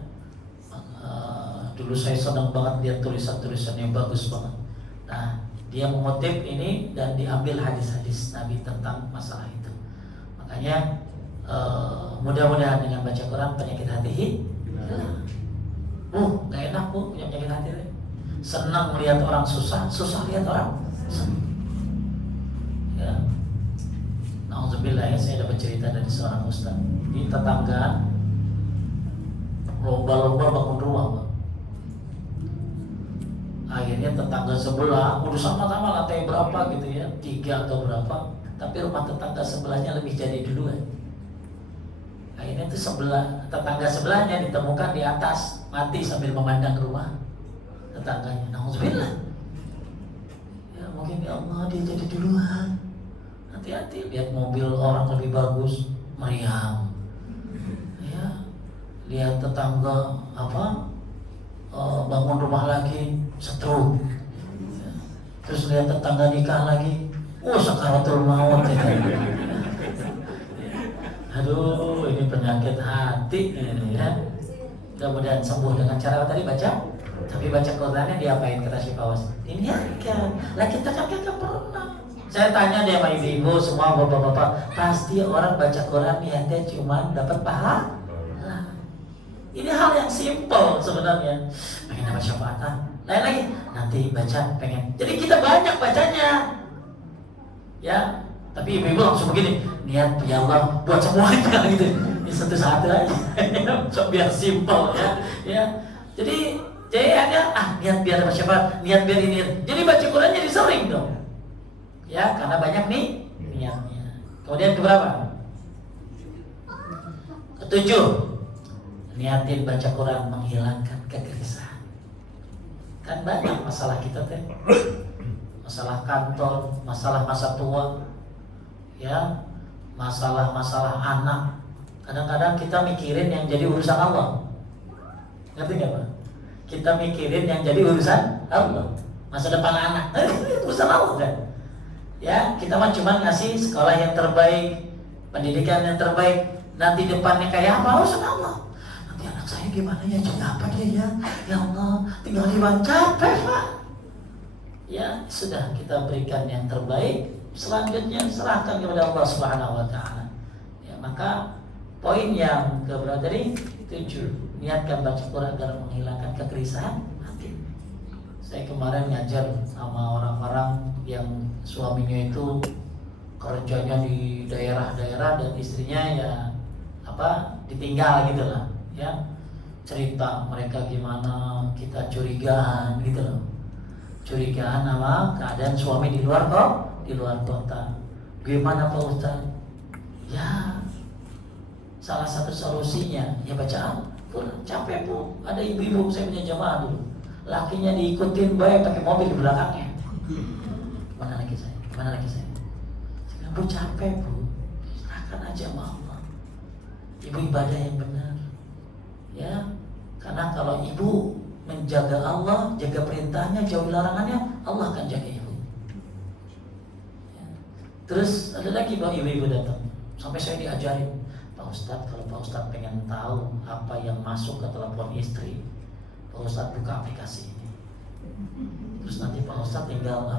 Dulu saya senang banget lihat tulisan-tulisan yang bagus banget. Nah, dia mengutip ini dan diambil hadis-hadis Nabi tentang masalah itu. Makanya mudah-mudahan dengan baca Quran penyakit hati hilang. Gak enak bu punya penyakit hati. Senang melihat orang susah lihat orang senang. Ya. Alhamdulillah ya, saya dapat cerita dari seorang ustaz di tetangga lomba-lomba bangun rumah, Pak. Akhirnya tetangga sebelah udah sama-sama lantai berapa gitu ya, 3 atau berapa, tapi rumah tetangga sebelahnya lebih jadi duluan. Akhirnya itu tetangga sebelahnya ditemukan di atas mati sambil memandang rumah tetangganya. Alhamdulillah. Ya mungkin ya Allah dia jadi duluan. Hati-hati lihat mobil orang lebih bagus meriang. Ya lihat tetangga bangun rumah lagi stroke. Ya. Terus lihat tetangga nikah lagi, sakaratul maut ya. Aduh, ini penyakit hati ini ya. Mudah-mudahan sembuh dengan cara tadi baca. Tapi baca Qurannya diapain kata Syekh Fawaz? Diniatkan. Lah kita kan kagak pernah. Saya tanya deh sama ibu-ibu semua bapak-bapak, pasti orang baca Quran niatnya cuma dapat pahala. Ini hal yang simple sebenarnya. Pengen dapat syafaat. Lain lagi, nanti baca pengen. Jadi kita banyak bacanya. Ya, tapi ibu-ibu langsung begini, niat ya Allah buat semuanya gitu. Ini satu-satu aja. Biar simple ya. Ya. Jadi hanya niat biar dapat syafaat, niat biar ini. Jadi baca Quran jadi sering dong. Ya, karena banyak nih niatnya. Kemudian keberapa? Ketujuh. Niatin baca Quran menghilangkan kegelisahan. Kan banyak masalah kita teh. Masalah kantor, masalah masa tua. Ya, masalah-masalah anak. Kadang-kadang kita mikirin yang jadi urusan Allah. Ngerti nggak Pak? Kita mikirin yang jadi urusan Allah. Masa depan anak, urusan Allah kan? Ya, kita mah cuma ngasih sekolah yang terbaik, pendidikan yang terbaik. Nanti depannya kayak apa urusan Allah. Anak saya gimana ya, jadi apa dia ya? Ya Allah, tinggal diwan capek Pak. Ya sudah, kita berikan yang terbaik. Selanjutnya serahkan kepada Allah Subhanahu Wa Taala. Ya maka poin yang keberapa tadi? 7. Niatkan baca Quran agar menghilangkan kegelisahan hati. Saya kemarin ngajar sama orang-orang yang suaminya itu kerjanya di daerah-daerah dan istrinya ya ditinggal gitu lah. Ya, cerita mereka gimana kita curigaan gitu loh. Curigaan sama keadaan suami di luar kota. Gimana Pak Ustaz? Ya, salah satu solusinya ya baca Al-Quran. Capek Bu, ada ibu-ibu saya punya jamaah dulu. Lakinya diikutin baik pakai mobil di belakangnya. Mana lagi saya? Saya bilang, Bu capek Bu, serahkan aja sama Allah. Ibu ibadah yang benar. Ya, karena kalau ibu menjaga Allah, jaga perintahnya, jauhi larangannya, Allah akan jaga ibu. Ya. Terus ada lagi bahwa ibu-ibu datang, sampai saya diajarin, Pak Ustadz, kalau Pak Ustadz pengen tahu apa yang masuk ke telepon istri, Pak Ustadz buka aplikasi ini. Terus nanti Pak Ustadz tinggal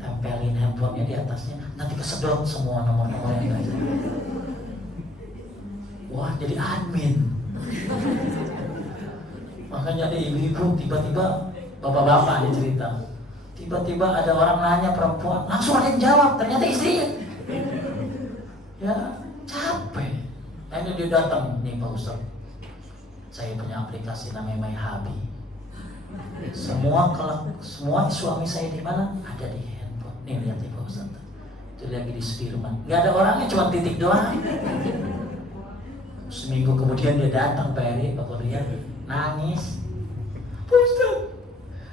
tempelin handphonenya di atasnya, nanti kesedot semua nomor-nomor yang ada. Wah, jadi admin. Makanya ada ibu-ibu, tiba-tiba bapak-bapak dia cerita. Tiba-tiba ada orang nanya perempuan, langsung ada yang jawab, ternyata istrinya. Ya, capek. Akhirnya dia datang, nih Pak Ustaz, saya punya aplikasi namanya MyHabi. Semua suami saya di mana ada di handphone. Nih lihat nih Pak Ustaz, itu lagi di Sudirman. Gak ada orangnya, cuma titik doang. Seminggu kemudian dia datang Pak Eri, Pak Kurnia, nangis. Pak Ustaz,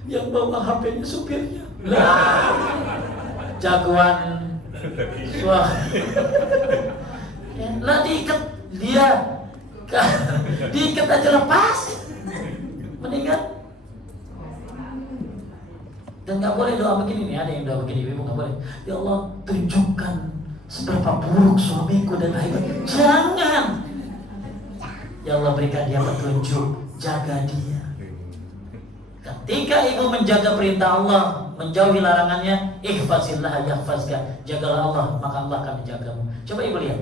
yang bawa HP-nya supirnya. Lah, jagoan suami. Ya, lah diikat dia, diikat aja lepas, mendingan. Dan nggak boleh doa begini nih, ada yang doa begini, ibu nggak boleh. Ya Allah, tunjukkan seberapa buruk suamiku dan hebat. Jangan. Ya Allah, berikan dia petunjuk, jaga dia. Ketika ibu menjaga perintah Allah, menjauhi larangannya, ihfazillah yahfazka, jagalah Allah, maka Allah akan menjagamu. Coba ibu lihat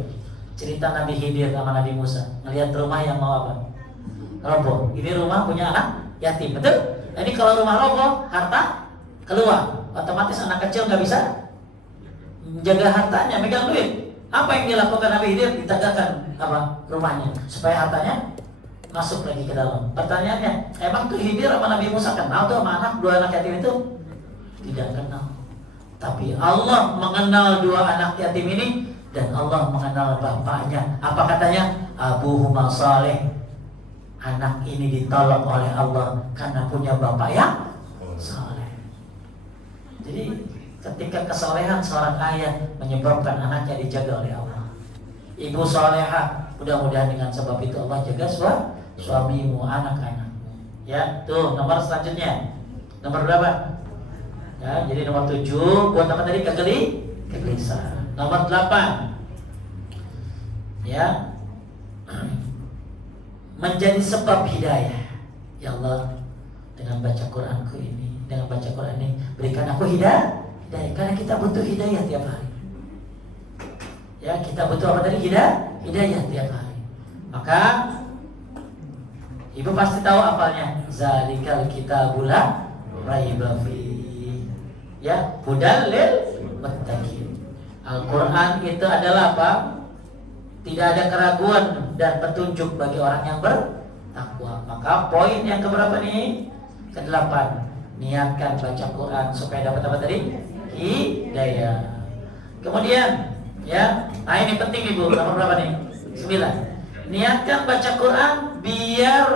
cerita Nabi Khidir sama Nabi Musa, ngelihat rumah yang mau apa? Roboh. Ini rumah punya anak yatim, betul? Ini kalau rumah roboh, harta keluar, otomatis anak kecil nggak bisa menjaga hartanya, megang duit. Apa yang dilakukan Nabi Khidir? Ditagahkan apa? Rumahnya, supaya hartanya masuk lagi ke dalam. Pertanyaannya, emang tuh Khidir sama Nabi Musa kenal tuh sama dua anak yatim itu? Tidak kenal. Tapi Allah mengenal dua anak yatim ini, dan Allah mengenal bapaknya. Apa katanya? Abuhuma saleh. Anak ini ditolong oleh Allah karena punya bapak yang saleh. Jadi ketika kesolehan seorang ayah menyebabkan anaknya dijaga oleh Allah. Ibu solehah, mudah-mudahan dengan sebab itu Allah jaga suamimu, anak-anakmu. Ya, tuh nomor selanjutnya. Nomor berapa? Ya, jadi nomor 7 buat apa tadi? Kegelisahan. Nomor 8. Ya. Menjadi sebab hidayah. Ya Allah, dengan baca Quranku ini, dengan baca Quran ini, berikan aku hidayah. Karena kita butuh hidayah tiap hari. Ya, kita butuh apa tadi? Hidayah tiap hari. Maka ibu pasti tahu apalnya. Zalikal kitabul la raiba fihi. Ya, hudal lil muttaqin. Al-Qur'an itu adalah apa? Tidak ada keraguan dan petunjuk bagi orang yang bertakwa. Maka poin yang keberapa nih? Ke-8. Niatkan baca Quran supaya dapat apa tadi? Hidayah. Kemudian, ya, nah ini penting ibu. Nomor berapa nih? 9. Niatkan baca Quran biar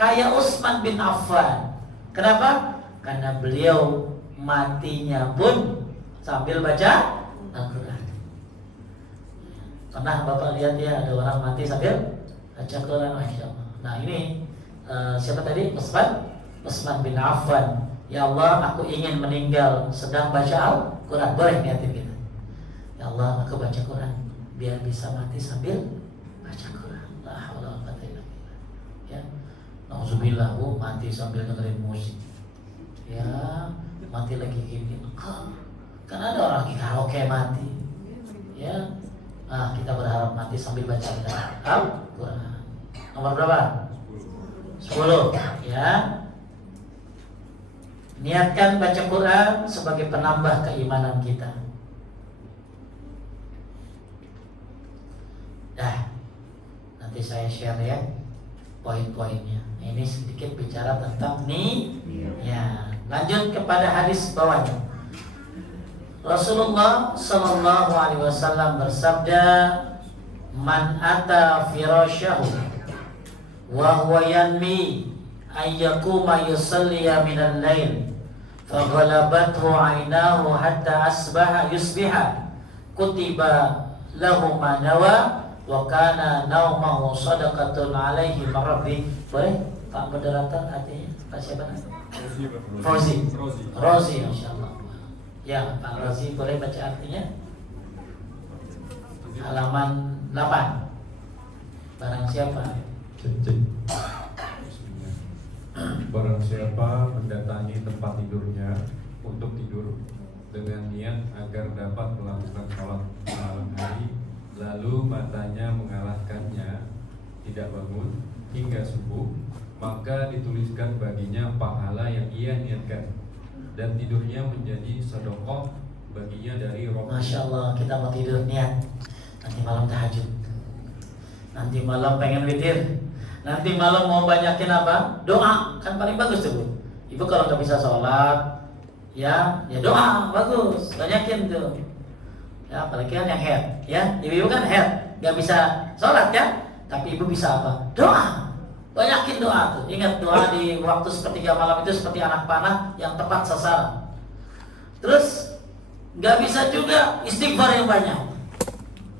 kayak Utsman bin Affan. Kenapa? Karena beliau matinya pun sambil baca Al-Quran. Pernah Bapak lihat ya, ada orang mati sambil baca Quran, Masya Allah. Nah ini siapa tadi? Utsman bin Affan. Ya Allah, aku ingin meninggal sedang baca Al-Quran. Boleh niatin kita. Ya Allah, aku baca Quran biar bisa mati sambil baca Quran. La haula wala quwwata illa billah. Ya. Nauzubillah, mati sambil dengerin musik. Ya, mati lagi gini. Kan ada orang di karaoke mati. Ya. Nah, kita berharap mati sambil baca Al-Quran. Nomor berapa? 10. Ya. Niatkan baca Quran sebagai penambah keimanan kita. Nanti saya share ya poin-poinnya. Ini sedikit bicara tentang ya. Lanjut kepada hadis bawahnya. Rasulullah sallallahu alaihi wasallam bersabda, "Man ata firasyahu wa huwa yanmi ayyakuma yusalliya minal lail faghalabathu 'ainahu hatta yusbiha kutiba lahu ma nawa wa kana naumahu shadaqatun 'alaihi marabbi." Boleh Pak moderator artinya? Pak siapa namanya? Rozi, insyaallah. Ya, Pak Rozi boleh baca artinya? Halaman 8. Barang siapa? Barang siapa mendatangi tempat tidurnya untuk tidur dengan niat agar dapat melakukan sholat malam hari, lalu matanya mengalahkannya, tidak bangun hingga subuh, maka dituliskan baginya pahala yang ia niatkan, dan tidurnya menjadi sedekah baginya dari Rabb. Masya Allah, kita mau tidur niat nanti malam tahajud. Nanti malam pengen witir, nanti malam mau banyakin apa? Doa, kan paling bagus tuh Bu. Ibu kalau nggak bisa sholat, ya doa bagus, banyakin tuh. Ya apalagi kan yang head, ya ibu kan head, nggak bisa sholat kan, tapi ibu bisa apa? Doa, banyakin doa tuh. Ingat doa di waktu sepertiga malam itu seperti anak panah yang tepat sasaran. Terus nggak bisa juga istighfar yang banyak.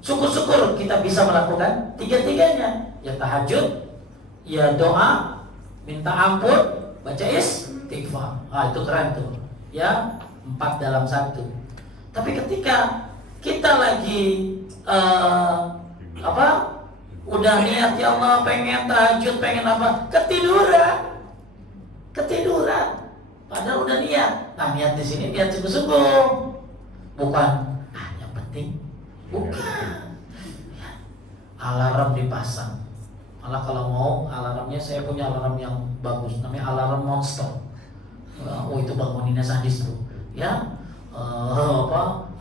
Syukur-syukur kita bisa melakukan tiga-tiganya. Ya tahajud, ya doa, minta ampun, baca istighfar. Ah itu keren tuh. Ya 4 dalam 1. Tapi ketika kita lagi udah niat ya Allah pengen tahajud, pengen apa, ketiduran. Padahal udah niat. Nah niat di sini niat sungguh-sungguh, bukan yang penting, bukan. Alarm dipasang. Malah kalau mau alarmnya, saya punya alarm yang bagus, namanya alarm monster. Oh itu banguninnya sadis tuh, ya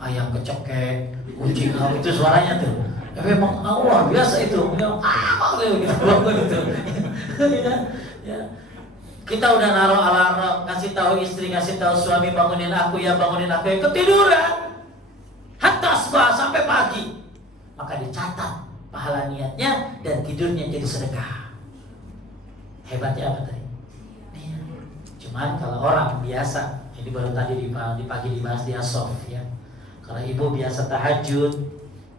ayam kecekek, kucing itu suaranya tuh. Memang luar biasa itu. Kita bangun itu. Ya. Kita udah naruh alarm, kasih tahu istri, kasih tahu suami bangunin aku ya, ketiduran. Hatta sampai pagi. Maka dicatat pahala niatnya dan tidurnya jadi sedekah. Hebatnya apa tadi? Cuman kalau orang biasa, ini baru tadi di pagi dibahas di Asof ya. Kalau ibu biasa tahajud,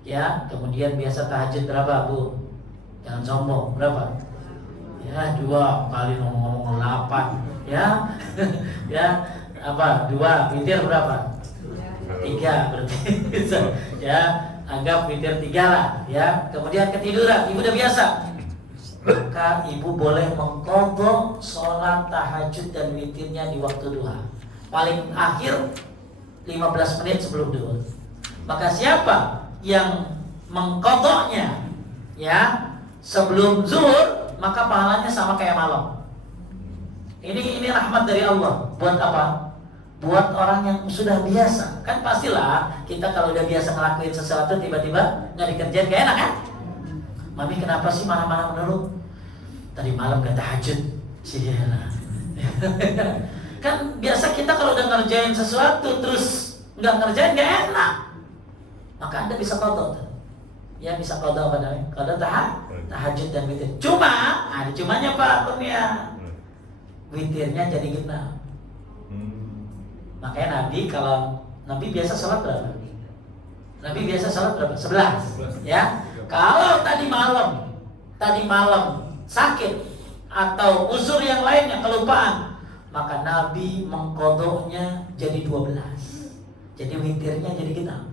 ya, kemudian biasa tahajud berapa Bu? Jangan sombong, berapa? Ya 2 kali ngomong 8, ya, ya apa? 2 witir berapa? 3 berarti, ya, anggap witir 3 lah, ya. Kemudian ketiduran, ibu udah biasa. Maka ibu boleh mengqadha sholat tahajud dan witirnya di waktu duha. Paling akhir 15 menit sebelum duha. Maka siapa yang mengqadhanya ya sebelum zuhur, maka pahalanya sama kayak malam. Ini rahmat dari Allah. Buat apa? Buat orang yang sudah biasa. Kan pastilah kita kalau udah biasa ngelakuin sesuatu tiba-tiba nggak dikerjain gak enak kan? Mami kenapa sih marah-marah menurut? Tadi malam gak tahajud. Sialah. Kan biasa kita kalau udah ngerjain sesuatu terus nggak ngerjain gak enak. Maka Anda bisa qadha. Ya bisa qadha apa namanya? Qadha tahajud dan witir. Cuma, ada cumanya Pak Kurnia. Witirnya jadi genap. Makanya Nabi biasa sholat berapa? Nabi biasa sholat berapa? 11. Ya. Kalau tadi malam sakit atau uzur yang lainnya, kelupaan, maka Nabi mengqadhanya jadi 12. Jadi witirnya jadi genap.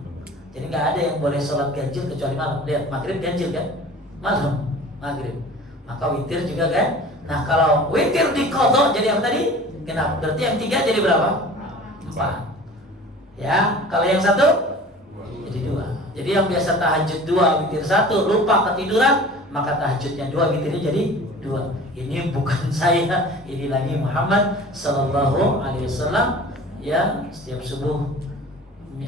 Jadi nggak ada yang boleh sholat ganjil kecuali malam. Lihat maghrib ganjil kan? Malam maghrib. Maka witir juga kan? Nah kalau witir diqadha jadi apa tadi? Genap. Berarti yang 3 jadi berapa? 4. Ya, kalau yang 1 jadi 2. Jadi yang biasa tahajud 2, witir 1, lupa ketiduran, maka tahajudnya 2, witirnya jadi 2. Ini bukan saya, ini lagi Muhammad sallallahu alaihi wasallam. Ya, setiap subuh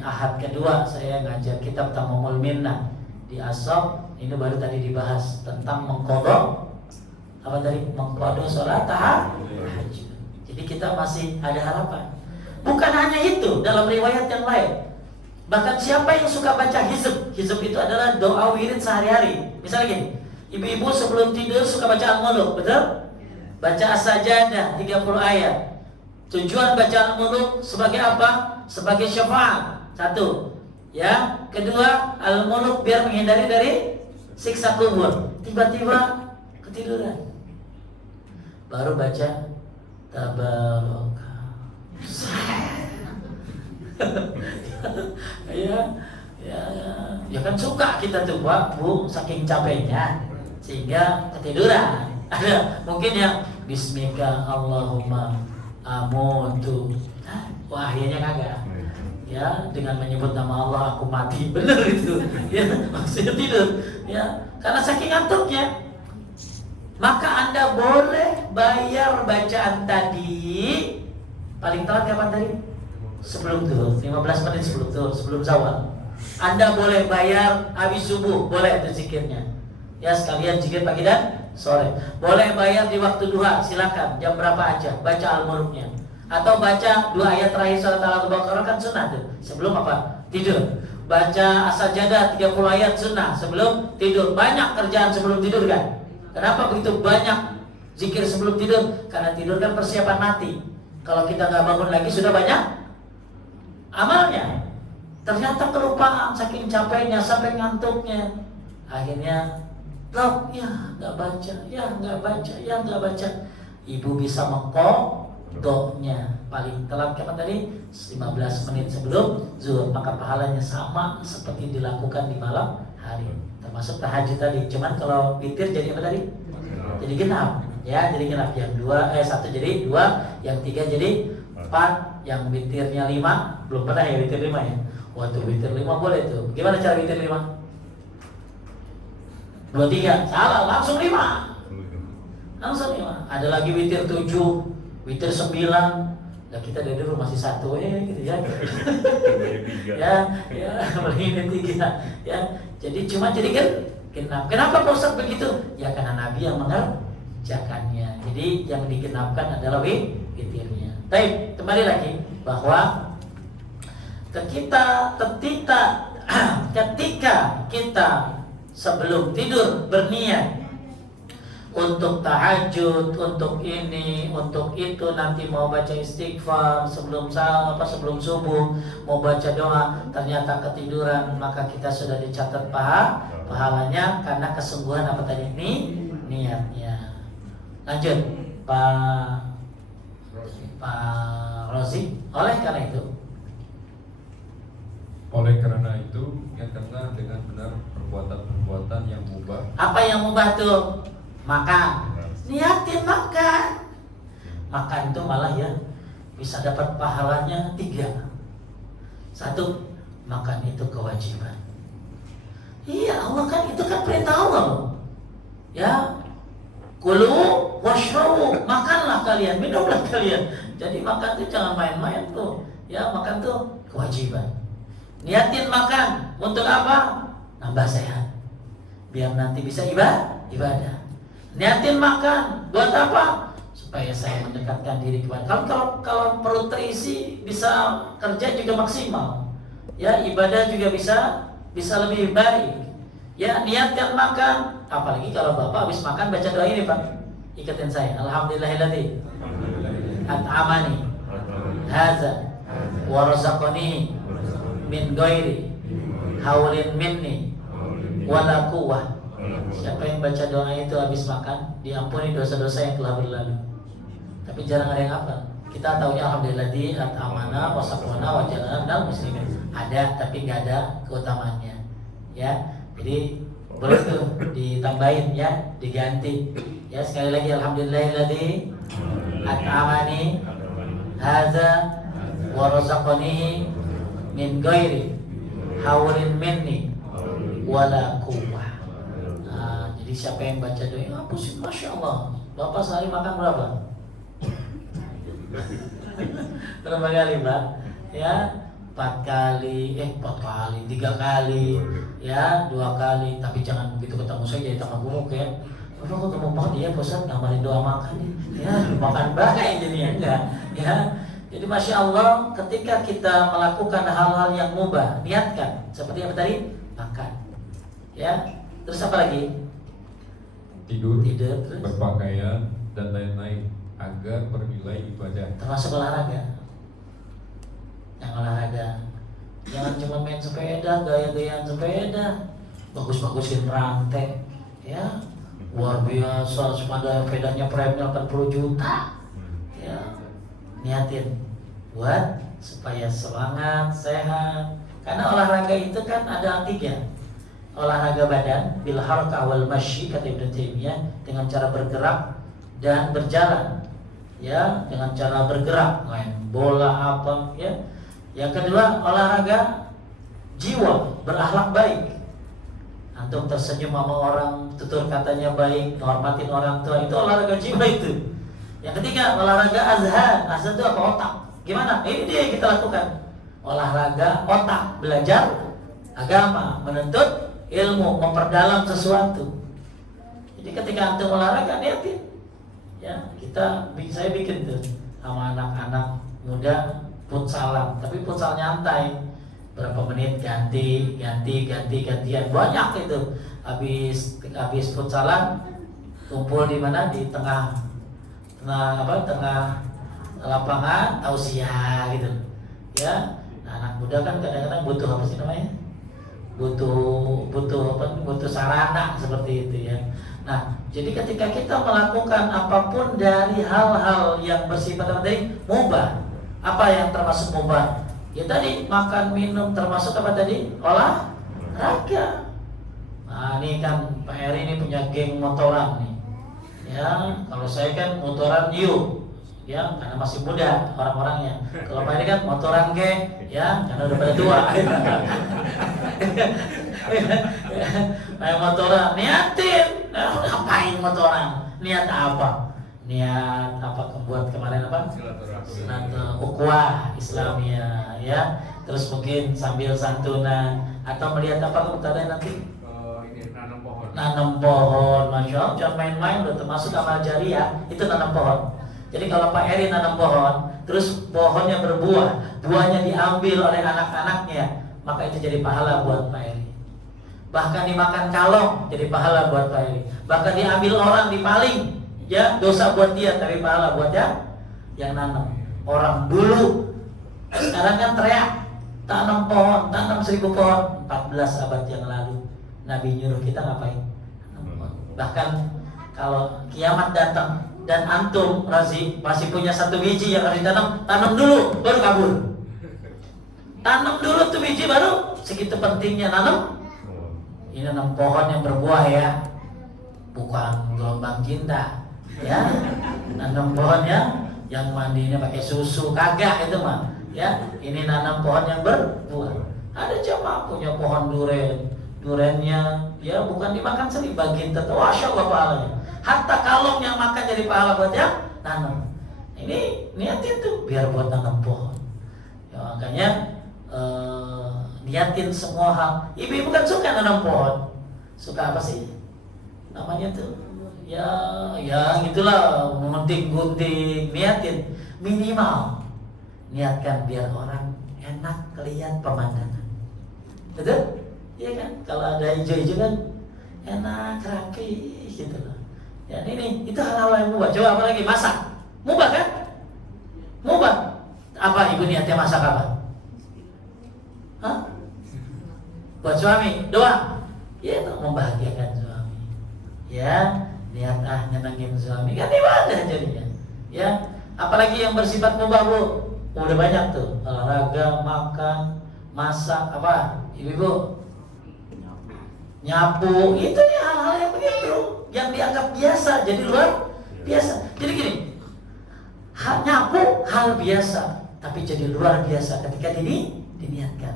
Ahad kedua saya ngajar kitab Tamamul Minnah di Ashab. Ini baru tadi dibahas tentang mengqadha apa tadi? Mengqadha salat tahajud. Jadi kita masih ada harapan. Bukan hanya itu, dalam riwayat yang lain. Bahkan siapa yang suka baca hizb? Hizb itu adalah doa wirid sehari-hari. Misalnya gini, ibu-ibu sebelum tidur suka baca Al-Muluk, betul? Baca As-Sajadah 30 ayat. Tujuan baca Al-Muluk sebagai apa? Sebagai syafaat. 1. Ya, kedua, Al-Muluk biar menghindari dari siksa kubur. Tiba-tiba ketiduran. Baru baca Tabaraka. Ya kan suka kita tuh Pak, Bu, saking capeknya sehingga ketiduran. Ada mungkin yang Bismika Allahumma amutu. Wah, akhirnya kagak. Ya, dengan menyebut nama Allah aku mati. Bener itu. Ya, maksudnya tidur. Ya, karena saking ngantuknya. Maka Anda boleh bayar bacaan tadi. Paling telat kapan tadi? Sebelum zuhur, 15 menit sebelum zuhur, sebelum zawal. Anda boleh bayar habis subuh, boleh itu zikirnya. Ya, sekalian zikir pagi dan sore. Boleh bayar di waktu duha, silakan. Jam berapa aja, baca Al-Muluknya. Atau baca 2 ayat terakhir surat Al-Baqarah kan sunnah tuh. Sebelum apa? Tidur. Baca As-Sajdah 30 ayat sunnah sebelum tidur. Banyak kerjaan sebelum tidur kan? Kenapa begitu banyak zikir sebelum tidur? Karena tidur kan persiapan mati. Kalau kita nggak bangun lagi sudah banyak amalnya. Ternyata kelupaan saking capeknya sampai ngantuknya. Akhirnya loh, ya nggak baca, ya nggak baca, ya nggak baca. Ibu bisa mengkodoknya. Paling telat kapan tadi? 15 menit sebelum zuhur. Maka pahalanya sama seperti dilakukan di malam hari. Termasuk tahajud tadi. Cuman kalau witir jadi apa tadi? Jadi genap. Ya, jadi genap. Yang 1 jadi 2, yang 3 jadi 4, yang witirnya 5. Belum pernah ya witir 5 ya. Waktu witir 5 boleh tuh. Gimana cara witir 5? 2, 3, salah, langsung 5. Langsung 5. Ada lagi witir 7, witir 9. Nah kita dari dulu masih 1 gitu ya. ya, ini 3. Ya, jadi cuma jadi kan kenapa Pak Ustaz begitu? Ya karena Nabi yang mengerjakannya. Jadi yang digenapkan adalah witirnya. Baik, kembali lagi bahwa ketika kita sebelum tidur berniat untuk tahajud, untuk ini, untuk itu, nanti mau baca istighfar sebelum subuh, mau baca doa, ternyata ketiduran, maka kita sudah dicatat pahalanya karena kesungguhan apa tadi? Niatnya. Lanjut, Pak Rozi. Oleh karena itu niatkanlah dengan benar perbuatan-perbuatan yang mubah. Apa yang mubah tuh? Makan. Niatin makan. Makan itu malah ya bisa dapat pahalanya 3. 1, makan itu kewajiban. Iya, Allah kan itu kan perintah Allah loh. Ya, kulu washrabu, makanlah kalian, minumlah kalian. Jadi makan itu jangan main-main tuh. Ya, makan tuh kewajiban. Niatin makan untuk apa? Nambah sehat. Biar nanti bisa ibadah. Niatin makan buat apa? Supaya saya mendekatkan diri kepada. Kalau perut terisi bisa kerja juga maksimal. Ya, ibadah juga bisa lebih baik. Ya, niatkan makan. Apalagi kalau Bapak habis makan baca doa ini, Pak. Ikatin saya. Alhamdulillahilladzi at'amani hadza wa razaqani min ghairi haulin minni wala quwwah. Siapa yang baca doa itu habis makan, diampuni dosa-dosa yang telah berlalu. Tapi jarang ada yang hafal. Kita taunya alhamdulilladzi at'amana wa saqana wa jalana minal muslimin. Ada tapi nggak ada keutamaannya. Ya, jadi boleh tuh ditambahin ya, diganti. Ya, sekali lagi alhamdulillahilladzi at'amani hadza wa razaqani min ghairi haulin minni wala quwwah. Nah, jadi siapa yang baca doa, pusing, masya Allah. Bapak sehari makan berapa? Berapa kali, Mbak? Ya, 4 kali, 3 kali, ya 2 kali. Tapi jangan begitu ketemu saya jadi tambah gemuk ya. Kalau ketemu Pak dia bosan ngamalin doa makan ya, makan baik jadinya enggak. Ya, jadi masya Allah ketika kita melakukan hal-hal yang mubah, niatkan seperti apa tadi? Makan. Ya, terus apa lagi? Tidur terus berpakaian dan lain-lain agar bernilai ibadah. Termasuk olahraga. Yang olahraga, jangan cuma main sepeda, gaya-gayaan sepeda, bagus-bagusin rantai, ya luar biasa, sepedanya premium 80 juta, ya niatin buat supaya semangat, sehat. Karena olahraga itu kan ada 3. Olahraga badan bil harakah wal masyi kata Ibnu Taimiyah, dengan cara bergerak dan berjalan. Ya, dengan cara bergerak, main bola apa, ya. Yang kedua, olahraga jiwa, berakhlak baik. Antum tersenyum sama orang, tutur katanya baik, menghormatin orang tua, itu olahraga jiwa itu. Yang ketiga, olahraga azhan. Azhan itu apa? Otak. Gimana? Ini dia yang kita lakukan. Olahraga otak, belajar agama, menuntut ilmu, memperdalam sesuatu. ketika antum olahraga niatin. Ya, saya bikin tuh sama anak-anak muda futsalan, tapi futsal nyantai. Berapa menit gantian banyak itu. Habis futsalan kumpul di mana, di tengah lapangan tausiah gitu. Ya, nah, anak muda kan kadang-kadang butuh apa sih namanya? Butuh sarana seperti itu ya. Nah, jadi ketika kita melakukan apapun dari hal-hal yang bersifat tadi mubah, apa yang termasuk mubah? Ya tadi makan minum termasuk apa tadi? Olahraga. Nah, ini kan Pak Eri ini punya geng motoran nih. Ya, kalau saya kan motoran ya karena masih muda orang-orangnya. Kalau Pak Eri kan motoran geng, ya karena udah pada tua. Kayak motoran, niatin. Ngapain motoran? Niat apa? Niat apa? Buat kemarin apa? Ukhuwah Islamiyah, ya. Terus mungkin sambil santunan atau melihat apa kemudian nanti? Nanam pohon, masya Allah. Jangan main-main, udah termasuk amal jariah. Itu nanam pohon. Jadi kalau Pak Eri nanam pohon, terus pohonnya berbuah, buahnya diambil oleh anak-anaknya, maka itu jadi pahala buat Pak Eri. Bahkan dimakan kalong jadi pahala buat Pak Eri. Bahkan diambil orang, dipaling, ya dosa buat dia, tapi pahala buat yang nanam. Orang dulu, sekarang kan teriak, tanam pohon, tanam 1000 pohon. 14 abad yang lalu Nabi nyuruh kita ngapain? Bahkan kalau kiamat datang dan antum masih punya 1 biji yang harus ditanam, tanam dulu baru kabur. Tanam dulu tuh biji baru, segitu pentingnya nanam. Ini nanam pohon yang berbuah ya, bukan gelombang cinta ya. Nanam pohonnya yang mandinya pakai susu kagak itu mah ya. Ini nanam pohon yang berbuah. Ada jamaah punya pohon durennya ya bukan dimakan sendiri, bagian tetap masya Allah pahalanya. Hatta kalong yang makan jadi pahala buat yang nanam. Ini niatin tuh biar buat nanam pohon ya, makanya niatin semua hal. Ibu-ibu kan suka nanam pohon, suka apa sih namanya tuh ya gitulah, gunting, niatin minimal niatkan biar orang enak kelihatan pemandangan, betul? Iya kan, kalau ada hijau-hijau kan enak, rapi gitu loh. Ya ini itu hal-hal yang mubah. Coba apa lagi? Masak, mubah kan? Mubah. Apa ibu niatnya masak apa? Hah? Buat suami doang. Ya itu membahagiakan suami. Ya niat nyenengin suami kan ibadah jadinya. Ya apalagi yang bersifat mubah bu, udah banyak tuh, olahraga, makan, masak, apa ibu-ibu? Nyapu, itu nih hal-hal yang begitu, yang dianggap biasa jadi luar biasa. Jadi gini, nyapu hal biasa, tapi jadi luar biasa ketika diniatkan.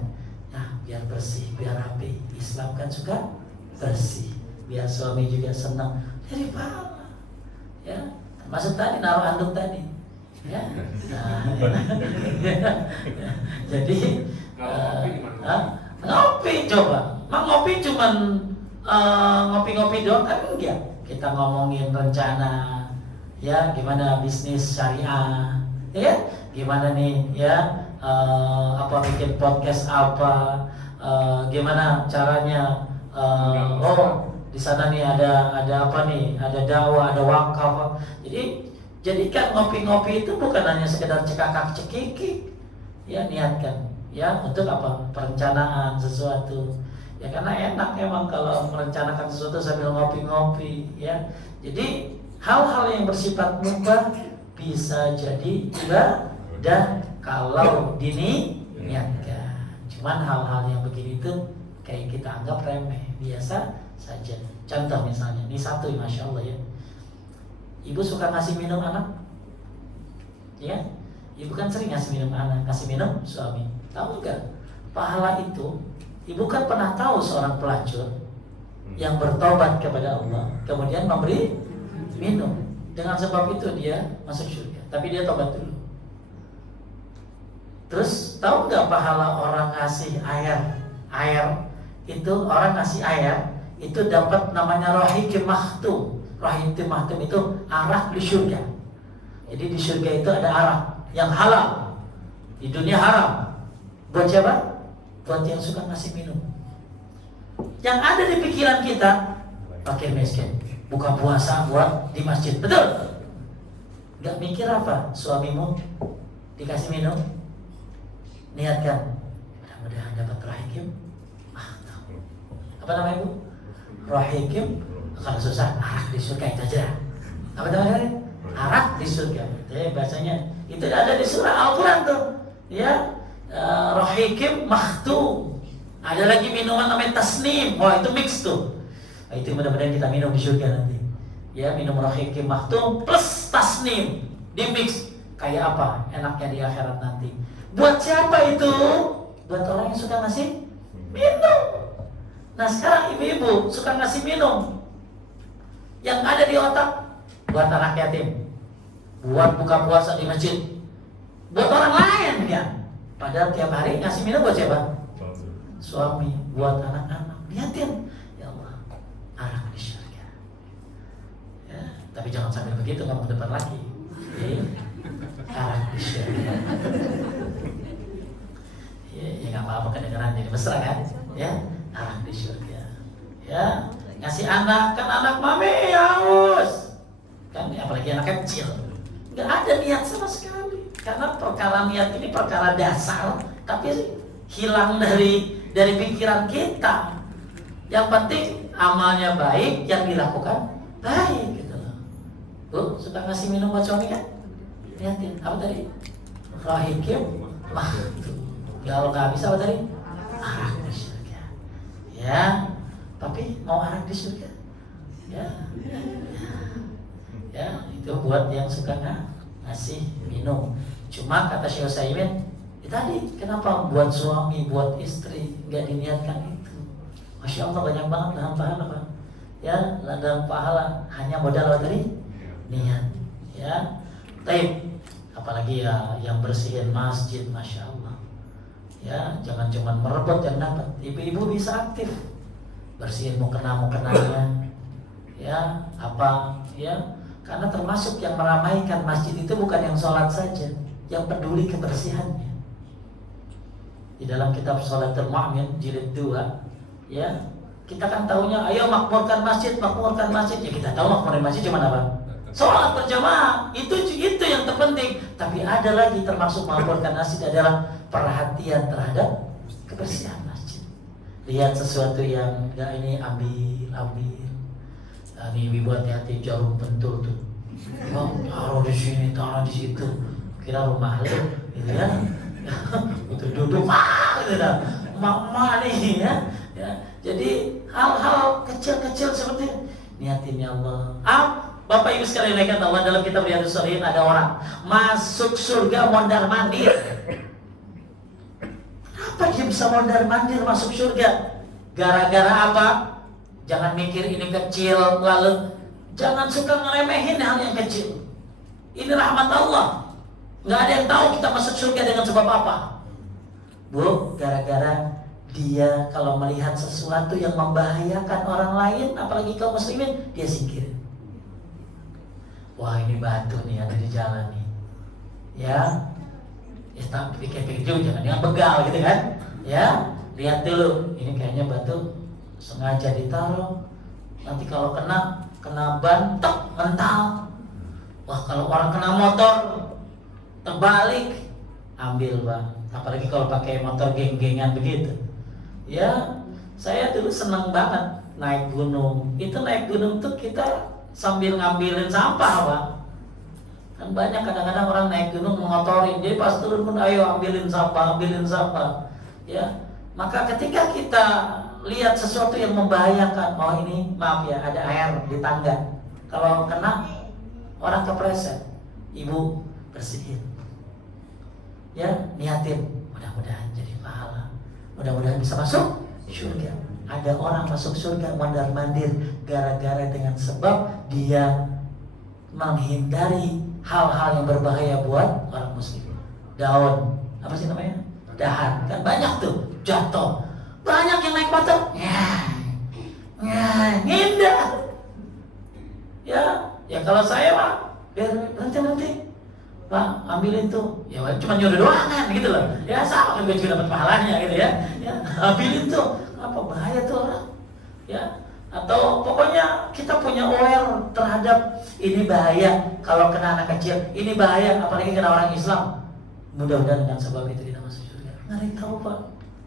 Nah, biar bersih, biar rapi. Islam kan suka bersih, biar suami juga senang. Jadi pahala. Ya, maksud tadi naruh anduk tadi. Ya, nah, jadi ngopi coba. Ngopi cuman ngopi-ngopi doang kan enggak. Kita ngomongin rencana ya, gimana bisnis syariah, ya gimana nih ya, apa bikin podcast apa, gimana caranya, di sana nih ada apa nih, ada dakwah, ada wakaf. Jadi jadikan ngopi-ngopi itu bukan hanya sekedar cekakak cekikik, ya niatkan ya untuk apa, perencanaan sesuatu. Ya karena enak emang kalau merencanakan sesuatu sambil ngopi-ngopi ya. Jadi hal-hal yang bersifat mubah bisa jadi ibadah kalau diniatkan. Cuman hal-hal yang begini tuh kayak kita anggap remeh, biasa saja. Contoh misalnya, ini satu masya Allah ya. Ibu suka ngasih minum anak? Ya, ibu kan sering ngasih minum anak, ngasih minum suami. Tahu enggak? Pahala itu ibu kan pernah tahu seorang pelacur yang bertobat kepada Allah, kemudian memberi minum. Dengan sebab itu dia masuk surga. Tapi dia tobat dulu. Terus tahu nggak pahala orang ngasih air itu, orang ngasih air itu dapat namanya rohiqim mahtum. rahim mahtum itu arak di surga. Jadi di surga itu ada arak yang halal. Di dunia haram. Buat siapa? Buat yang suka ngasih minum. Yang ada di pikiran kita, fakir miskin, buka puasa buat di masjid, betul? Gak mikir apa? Suamimu dikasih minum, niatkan, mudah-mudahan dapat rahim. Apa namanya Bu? Rahim. Kalau susah, arak di surga itu aja. Apa namanya? Arak di surga. Bahasanya itu ada di surah Al-Quran tuh. Ya, rahim mahtum. Ada lagi minuman namanya tasnim. Wah itu mix tuh. Nah, itu mudah-mudahan kita minum di surga nanti. Ya, minum rahim mahtum plus tasnim di mix. Kayak apa enaknya di akhirat nanti. Buat siapa itu? Buat orang yang suka ngasih minum. Nah sekarang ibu-ibu suka ngasih minum. Yang ada di otak buat anak yatim, buat buka puasa di masjid, buat orang lain ya. Padahal tiap hari ngasih minum buat siapa? Suami, buat anak-anak. Lihatin, ya Allah, arak di surga. Ya, tapi jangan sambil begitu, nggak mau depan lagi. Arak di surga. Ya nggak apa-apa kedengeran jadi mesra kan? Ya, arak di surga. Ya, ngasih anak kan anak mami haus. Kan apalagi anak kecil. Nggak ada niat sama sekali. Karena perkara niat ini perkara dasar, tapi hilang dari pikiran kita. Yang penting amalnya baik, yang dilakukan baik gitu loh. Bu, suka ngasih minum buat suami kan? Lihatin, apa tadi? Rahim mahtum. Kalau nggak bisa apa tadi? Arak di surga. Ya, tapi mau arak di surga. Ya, itu buat yang suka ngasih minum. Cuma kata Syekh Utsaimin, tadi kenapa buat suami, buat istri nggak diniatkan itu? Masya Allah banyak banget dalam pahala Pak. Ya, dalam pahala hanya modal tadi niat. Ya, taib. Apalagi ya yang bersihin masjid, Masya Allah. Ya, jangan cuma merebut yang dapat. Ibu-ibu bisa aktif bersihin mukena-mukenanya. Ya, apa? Ya, karena termasuk yang meramaikan masjid itu bukan yang sholat saja, yang peduli kebersihannya. Di dalam kitab Sholatul Mu'min jilid 2, ya, kita kan taunya ayo makmurkan masjid. Ya kita tahu makmurin masjid cuma apa? Sholat berjamaah. Itu yang terpenting. Tapi ada lagi termasuk makmurkan masjid adalah perhatian terhadap kebersihan masjid. Lihat sesuatu yang enggak ini ambil. Ini ibu hati-hati jarum pentul tuh. Taruh di sini, taruh di situ. Kira rumah lu, gitu ya. Itu duduk gitu dah. Mama nih ya. Jadi hal-hal kecil-kecil seperti niatin ya Allah. Bapak Ibu sekalian lihat Allah dalam kitab Riyadhus Shalihin ada orang masuk surga mondar-mandir. Kenapa dia bisa mondar-mandir masuk surga? Gara-gara apa? Jangan mikir ini kecil lalu jangan suka ngeremehin hal yang kecil. Ini rahmat Allah. Nggak ada yang tahu kita masuk surga dengan sebab apa. Bu, gara-gara dia kalau melihat sesuatu yang membahayakan orang lain, apalagi kaum muslimin, dia singkir. Wah ini batu nih ada di jalan nih. Ya tapi pikir-pikir juga jangan yang begal gitu kan. Ya, lihat dulu. Ini kayaknya batu sengaja ditaruh. Nanti kalau kena ban, mental. Wah kalau orang kena motor terbalik, ambil Bang. Apalagi kalau pakai motor geng-gengan begitu. Ya, saya dulu senang banget naik gunung. Itu naik gunung tuh kita sambil ngambilin sampah Bang. Kan banyak kadang-kadang orang naik gunung mengotorin. Jadi pas turun pun ayo ambilin sampah. Ya, maka ketika kita lihat sesuatu yang membahayakan, oh ini maaf ya ada air di tangga. Kalau kena orang kepleset, ibu bersihin. Ya, niatin mudah-mudahan jadi pahala. Mudah-mudahan bisa masuk surga. Ada orang masuk surga mondar-mandir gara-gara dengan sebab dia menghindari hal-hal yang berbahaya buat orang muslim. Daun, apa sih namanya? Dahan, kan banyak tuh jatuh. Banyak yang naik motor, ngindar. Ya kalau saya Pak, biar nanti Pak ambilin tuh, ya cuma nyuruh doang kan gitu loh. Ya sama kan gue juga dapat pahalanya gitu ya. Ambilin tuh, apa bahaya tuh orang. Ya, atau pokoknya kita punya aware terhadap ini bahaya kalau kena anak kecil, ini bahaya apalagi kena orang Islam. Mudah-mudahan dengan sebab itu kita masuk surga. Nggak tahu Pak,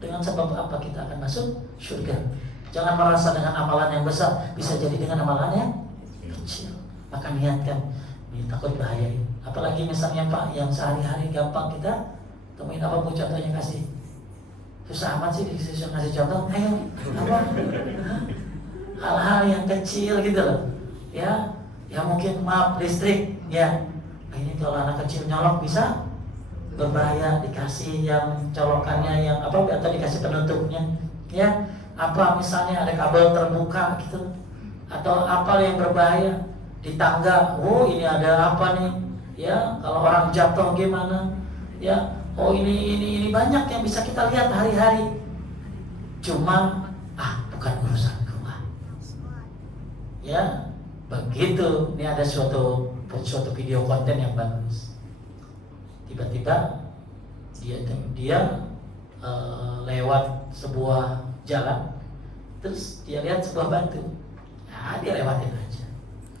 dengan sebab apa kita akan masuk surga. Jangan merasa dengan amalan yang besar, bisa jadi dengan amalan yang kecil. Maka niatkan, ini takut bahaya. Apalagi misalnya Pak, yang sehari-hari gampang kita temuin apa Bu contohnya kasih. Susah amat sih dikasih ngasih contoh. Ayo, apa? Hal-hal yang kecil gitu loh. Ya mungkin maaf listrik, ya. Ini kalau anak kecil nyolok bisa berbahaya, dikasih yang colokannya yang apa atau dikasih penutupnya, ya. Apa misalnya ada kabel terbuka gitu, atau apa yang berbahaya di tangga. Oh ini ada apa nih? Ya kalau orang jatuh gimana? Ya oh ini banyak yang bisa kita lihat hari-hari. Cuma bukan urusanku. Ya begitu. Ini ada suatu video konten yang bagus. Tiba-tiba dia lewat sebuah jalan, terus dia lihat sebuah batu. Dia lewatin aja.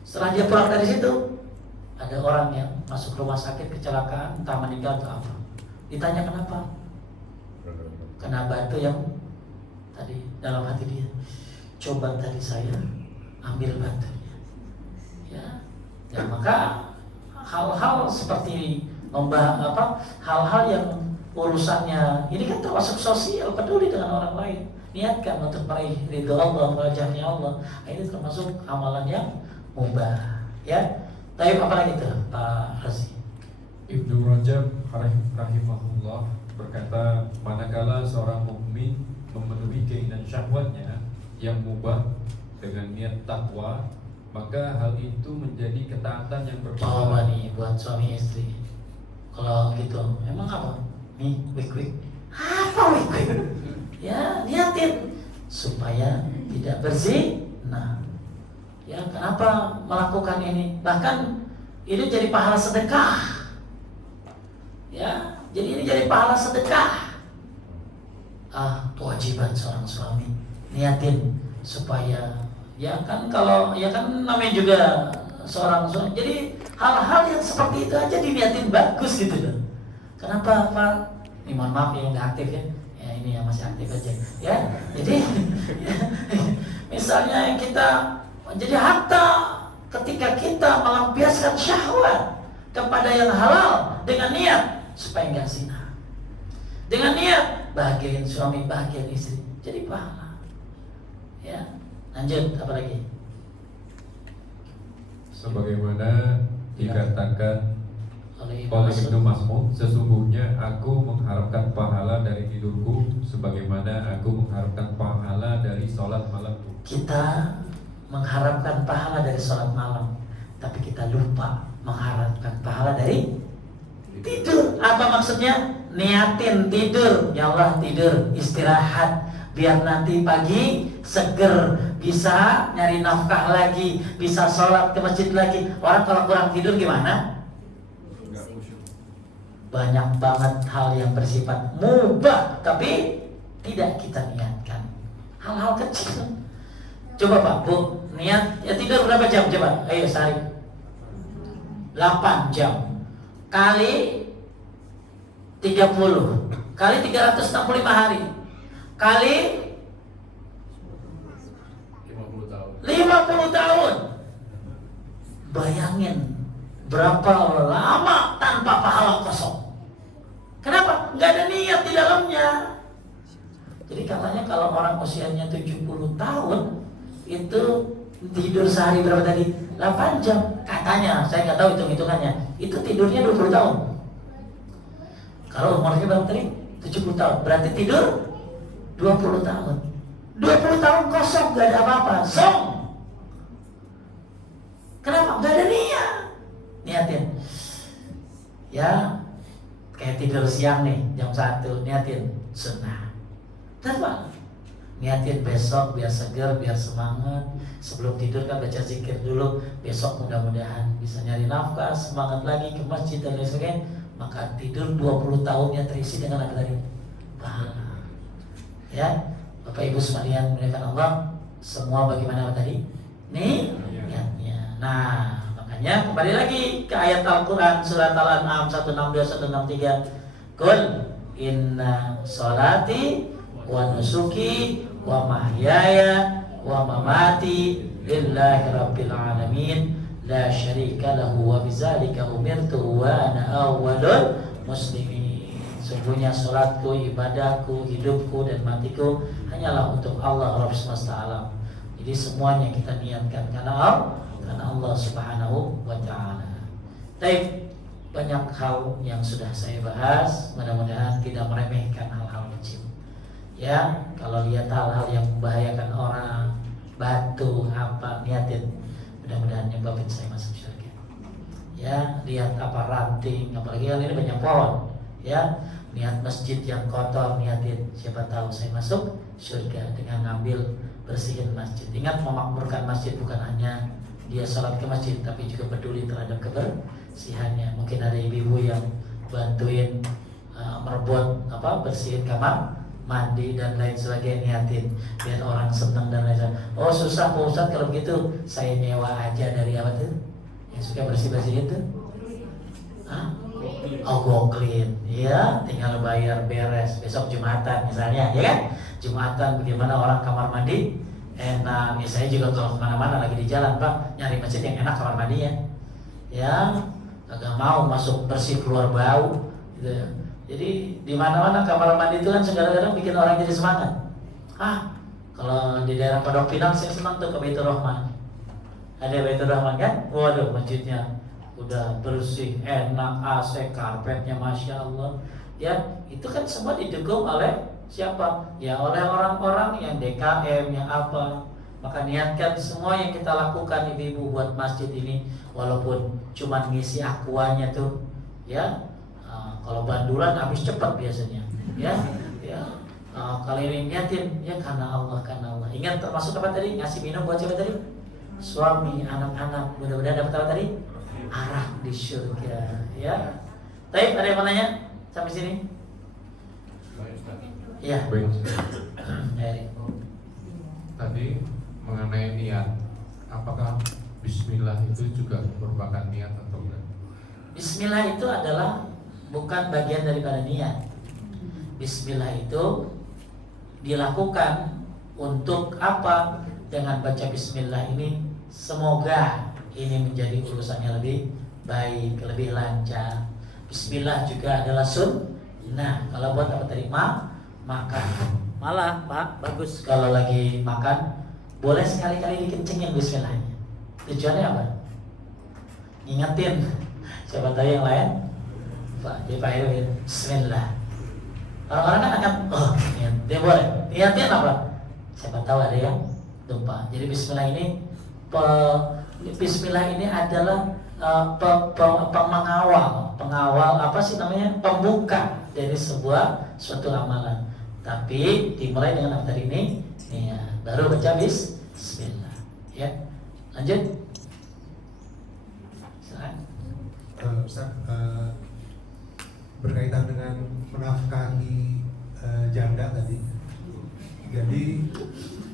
Setelah dia pulang dari situ, ada orang yang masuk rumah sakit kecelakaan, entah meninggal atau apa. Ditanya kenapa? Kena batu yang tadi dalam hati dia. Coba tadi saya ambil batunya. Ya maka hal-hal seperti hal-hal yang urusannya ini kan termasuk sosial, peduli dengan orang lain, niatkan untuk meraih ridho Allah, wajahnya Allah. Ini termasuk amalan yang mubah. Ya, tapi apa lagi itu Pak Razi? Ibnu Rajab rahimahullah berkata, manakala seorang mukmin memenuhi keinginan syahwatnya yang mubah dengan niat takwa, maka hal itu menjadi ketaatan yang berpahala. Nih buat suami istri. Kalau gitu, emang apa? Nih, wik-wik. Apa wik-wik? Ya, niatin supaya tidak berzina. Ya, kenapa melakukan ini? Bahkan ini jadi pahala sedekah. Ya, jadi ini jadi pahala sedekah. Kewajiban seorang suami niatin supaya namanya juga seorang suami. Jadi hal-hal yang seperti itu aja diniatin bagus gitu loh. Kenapa Pak? Ini mohon maaf yang nggak aktif ya. Ini yang masih aktif aja. Ya, jadi misalnya kita jadi hatta ketika kita melampiaskan syahwat kepada yang halal dengan niat supaya nggak zina, dengan niat bahagiain suami, bahagiain istri, jadi pahala. Ya, lanjut apa lagi? Sebagaimana dikatakan oleh Ibnu Mas'ud, sesungguhnya aku mengharapkan pahala dari tidurku sebagaimana aku mengharapkan pahala dari sholat malamku. Kita mengharapkan pahala dari sholat malam, tapi kita lupa mengharapkan pahala dari tidur. Apa maksudnya? Niatin tidur, ya Allah tidur, istirahat, biar nanti pagi seger, bisa nyari nafkah lagi, bisa sholat ke masjid lagi. Orang kalau kurang tidur gimana? Banyak banget hal yang bersifat mubah tapi tidak kita niatkan. Hal-hal kecil. Coba Pak, Bu, niat ya tidur berapa jam coba? Ayo sehari 8 jam kali 30 kali 365 hari kali 50 tahun. Bayangin berapa lama tanpa pahala kosong. Kenapa? Nggak ada niat di dalamnya. Jadi katanya kalau orang usianya 70 tahun itu tidur sehari berapa tadi? 8 jam. Katanya, saya nggak tahu hitung-hitungannya. Itu tidurnya 20 tahun. Kalau umurnya berapa tadi? 70 tahun. Berarti tidur 20 tahun. 20 tahun kosong, nggak ada apa-apa. Song. Kenapa? Nggak ada niat. Niatin. Ya, kayak tidur siang nih jam 1, niatin sunnah. Kenapa? niatin besok biar seger, biar semangat. Sebelum tidur kan baca zikir dulu. Besok mudah-mudahan bisa nyari nafkah, semangat lagi ke masjid dan lain sebagainya. Maka tidur 20 tahunnya terisi dengan apa tadi? Pahala. Ya, Bapak Ibu sekalian muliakan Allah. Semua bagaimana tadi? Nih niatnya. Nah, makanya kembali lagi ke ayat Al-Quran surat Al-An'am 162-163. Qul inna sholati wa nusuki wa mahyaya wa mamati lillahi rabbil alamin la syarika lahu wa bizalika umirtu wa ana awwalul muslimin. Sungguhnya salatku, ibadahku, hidupku dan matiku hanyalah untuk Allah Rabb semesta alam. Jadi semuanya kita niatkan karena Allah Subhanahu wa taala. Baik, banyak hal yang sudah saya bahas, mudah-mudahan tidak meremehkan hal-hal kecil. Ya, kalau lihat hal-hal yang membahayakan orang, batu apa, niatin, mudah-mudahan nyebabin saya masuk surga. Ya, lihat apa ranting, apalagi kali ini banyak pohon. Ya, niat masjid yang kotor, niatin, siapa tahu saya masuk surga dengan ngambil bersihin masjid. Ingat, memakmurkan masjid bukan hanya dia sholat ke masjid, tapi juga peduli terhadap kebersihannya. Mungkin ada ibu-ibu yang bantuin merebut bersihin kamar mandi dan lain sebagainya, niatin biar orang senang dan lain sebagainya. Oh susah Pak Ustadz, kalau begitu saya nyewa aja dari apa tuh yang suka bersih-bersih itu? Oh go clean, ya tinggal bayar beres. Besok Jumatan misalnya, ya kan? Jumatan bagaimana orang kamar mandi enak. Ya, saya juga kalau kemana-mana lagi di jalan Pak, nyari masjid yang enak kamar mandinya. Ya, agak mau masuk bersih keluar bau, gitu ya. Jadi di mana-mana kamar mandi itu kan kadang-kadang bikin orang jadi semangat. Kalau di daerah Pondok Pinang saya senang tuh ke Baitur Rahman. Ada Baitur Rahman kan? Waduh, masjidnya udah bersih, enak, AC, karpetnya masya Allah. Ya, itu kan semua didukung oleh siapa? Ya oleh orang-orang yang DKM, yang apa. Maka niatkan semua yang kita lakukan ibu-ibu buat masjid ini, walaupun cuma ngisi akuanya tuh, ya. Kalau bandulan habis cepat biasanya, ya. Kali ini niatin ya karena Allah. Ingat termasuk apa tadi? Ngasih minum buat siapa tadi? Suami, anak-anak. Mudah-mudahan dapat apa tadi? Arah di surga, ya. Baik, ada yang mau nanya sampai sini? Ya. Tadi mengenai niat, apakah Bismillah itu juga merupakan niat atau enggak? Bismillah itu adalah bukan bagian daripada niat. Bismillah itu dilakukan untuk apa? Dengan baca Bismillah ini semoga ini menjadi urusannya lebih baik, lebih lancar. Bismillah juga adalah sunnah. Kalau buat apa tadi? Makan. Malah Pak, bagus kalau lagi makan boleh sekali-kali dikencengin Bismillahnya. Tujuannya apa? Ingetin siapa tahu yang lain. Pak, dia Pak Heru, Bismillah. Orang-orang kan akan, dia boleh. Niatnya apa? Siapa tahu ada yang lupa. Jadi Bismillah ini, Bismillah ini adalah pengawal apa sih namanya? Pembuka dari suatu amalan. Tapi dimulai dengan apa tadi ini? Ya, baru baca Bismillah. Ya, lanjut. Ustaz, berkaitan dengan menafkahi janda tadi. Jadi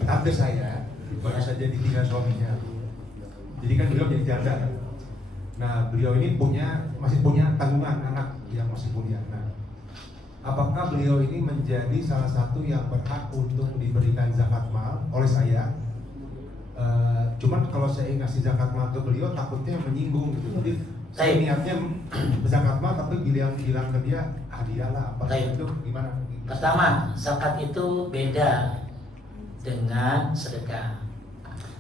tante saya baru saja ditinggal suaminya. Jadi kan beliau jadi janda kan. Nah beliau ini masih punya tanggungan anak yang masih kuliah. Nah, apakah beliau ini menjadi salah satu yang berhak untuk diberikan zakat mal oleh saya? Cuman kalau saya ngasih zakat mal ke beliau takutnya menyinggung gitu. Jadi saya niatnya zakat mal tapi bilang ke dia hadiah lah. Apa itu gimana? Pertama, zakat itu beda dengan sedekah.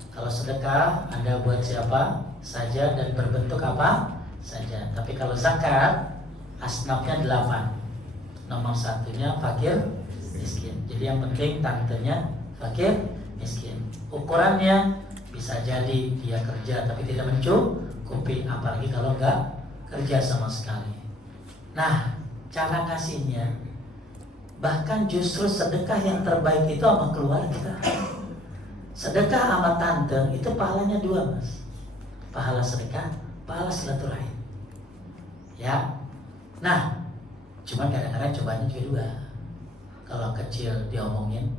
Kalau sedekah Anda buat siapa saja dan berbentuk apa saja. Tapi kalau zakat asnafnya 8. Nomor satunya fakir miskin. Jadi yang penting tantenya fakir miskin. Ukurannya bisa jadi dia kerja tapi tidak mencukupi, apalagi kalau enggak kerja sama sekali. Nah, cara ngasihnya Bahkan justru sedekah yang terbaik itu sama keluarga. Sedekah sama tante itu pahalanya 2, Mas. Pahala sedekah, pahala silaturahim. Ya. Nah, cuma kadang-kadang cobanya juga 2. Kalau kecil diomongin,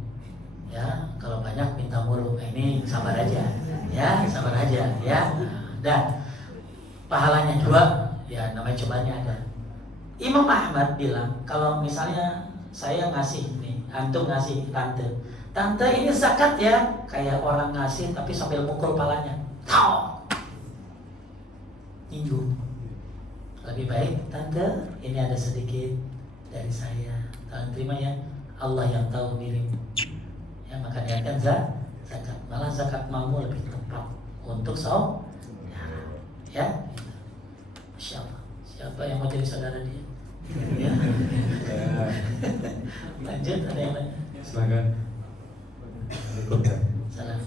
ya, kalau banyak minta mulu. Nah, ini sabar aja. Ya, sabar aja, ya. Dan pahalanya 2, ya namanya cobanya ada. Imam Ahmad bilang kalau misalnya saya ngasih nih, antum ngasih tante ini zakat ya, kayak orang ngasih tapi sambil mukul palanya, nyinggung. Lebih baik tante ini ada sedikit dari saya, kalian terima ya, Allah yang tahu dirimu. Ya, maka niatkan zakat. Malah zakat malmu lebih tepat untuk saudara. Ya, Masya Allah. Siapa yang mau jadi saudara dia? Ya. Lanjut, ada yang lain? Silakan. Salam.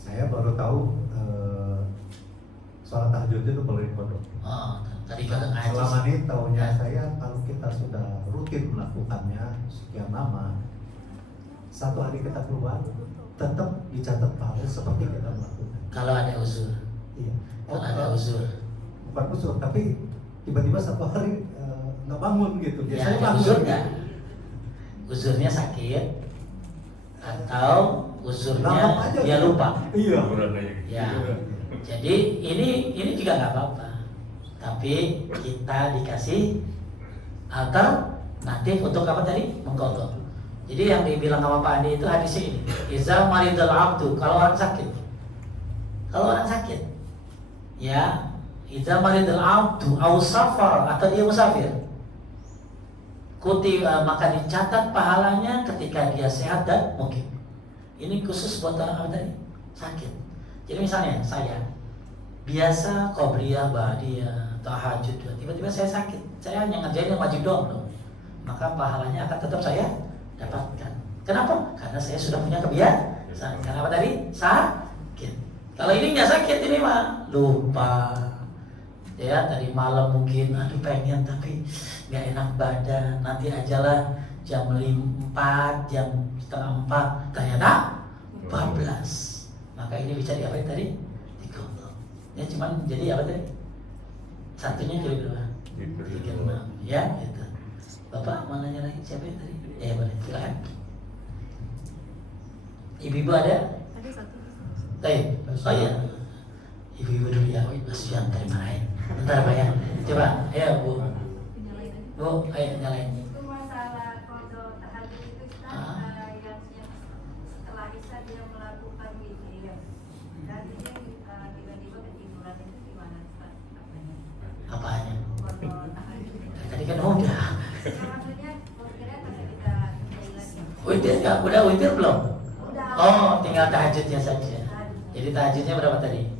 Saya baru tahu sholat tahajud itu perlu dipondok. Oh, tadi kagak ngaji. Selama ini tahunya saya kalau kita sudah rutin melakukannya sekian lama, satu hari kita keluar tetap dicatat pahala seperti kita melakukan. Kalau ada uzur. Iya. Kalau ada uzur. Bukan uzur, tapi tiba-tiba satu hari nggak bangun gitu. Ya, Biasanya ada bangun. uzur nggak? Uzurnya sakit atau uzurnya Lama aja. dia lupa. Iya. Ya. Jadi ini juga nggak apa-apa. Tapi kita dikasih alternatif untuk apa tadi? Mengkodok. Jadi yang dibilang sama Pak Andi itu hadisnya ini. Iza maridul abdu, kalau orang sakit. Kalau orang sakit. Ya, iza maridul abdu au safar, atau dia musafir. Maka dicatat pahalanya ketika dia sehat dan mukim. Ini khusus buat orang apa tadi? Sakit. Jadi misalnya saya biasa qobliyah, ba'diyah, tahajud, tiba-tiba saya sakit. Saya hanya ngerjain yang wajib doang loh. Maka pahalanya akan tetap saya dapatkan. Kenapa? Karena saya sudah punya kebiasaan. Kenapa tadi? Sakit. Kalau ini nggak sakit, ini mah lupa. Ya, tadi malam mungkin aduh pengen tapi nggak enak badan. Nanti ajalah jam 4, jam setengah 4. Ternyata 14. Maka ini bisa diapain tadi? Dikodok. Ya cuman jadi apa tadi? Satunya jadi berapa? 36. Ya, gitu. Bapak mau nanya lagi siapa yang tadi? Boleh, silakan. Ibu-ibu ada? Tadi satu. Oh iya. Ibu-ibu dulu ya. Kasihan dari mana ya? Bentar Pak ya. Coba, ayo Bu. Bu, ayo nyalain. Itu masalah kodok tahajud itu kita yang setelah Isya dia melakukan witir. Dan dia tiba-tiba ketiduran itu gimana Ustaz? Apanya? Kodok tahajud. Tadi kan udah. Ya maksudnya kira masa kita kembali lagi. Witir nggak? Udah witir belum? Udah. Oh, tinggal tahajudnya saja. Jadi tahajudnya berapa tadi?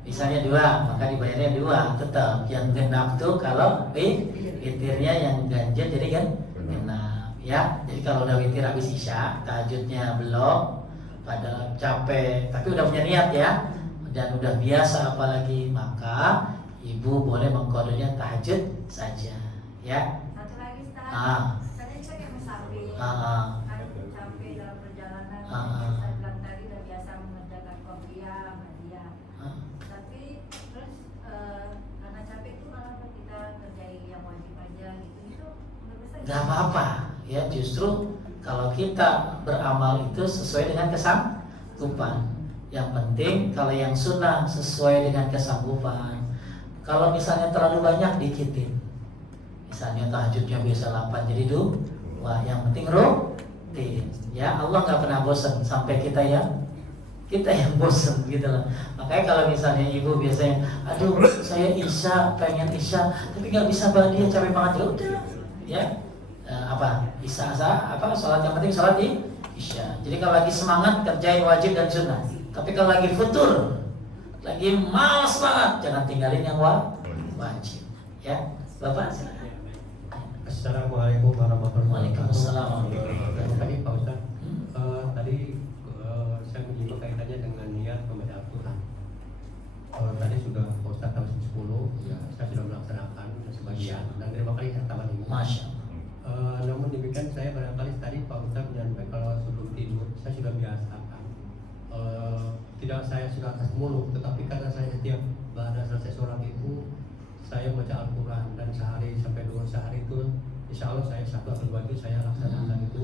Misalnya 2, maka dibayarnya 2 tetap. Yang genap tuh kalau witirnya yang ganjil jadi kan genap ya. Jadi kalau udah witir habis Isya, tahajudnya belum, padahal capek tapi udah punya niat ya dan udah biasa apalagi, maka ibu boleh mengkodonya tahajud saja ya. Satu lagi Ustaz. Saya kayak musafir. Kan capek dalam perjalanan. Saya bilang tadi udah biasa mengerjakan qobliyah, ba'diyah. Tapi terus karena capek itu malah kita kerjain yang wajib aja gitu. Itu menurut saya Gak apa-apa ya, justru kalau kita beramal itu sesuai dengan kesanggupan. Yang penting kalau yang sunnah sesuai dengan kesanggupan. Kalau misalnya terlalu banyak dikitin. Misalnya tahajudnya biasa 8 jadi 2. Yang penting rutin. Ya Allah nggak pernah bosan sampai kita yang bosan gitu loh. Makanya kalau misalnya ibu biasanya, aduh saya Isya, pengen Isya tapi nggak bisa ba'diyah, capek banget, ya udah ya. Isya sholat yang penting sholat di Isya. Jadi kalau lagi semangat kerjain wajib dan sunnah. Tapi kalau lagi futur, lagi malas banget, jangan tinggalin yang wajib. Ya, Bapak silakan. Assalamualaikum warahmatullahi wabarakatuh. Waalaikumsalam. Tadi Pak Ustaz, tadi saya menyimak kaitannya dengan niat membaca Al-Quran. Tadi sudah Pak Ustaz tahun 10, ya saya sudah melaksanakan sebagian dan terima kasih saya tambah ini. Masya Allah. namun demikian saya barangkali tadi Pak Ustaz menyampaikan kalau sebelum tidur saya sudah biasakan. Tidak saya sudah atas muluk, tetapi karena saya setiap pada selesai sholat itu saya baca Al-Quran, dan sehari sampai 2 sehari itu insya Allah saya 1 atau 2 itu saya laksanakan itu.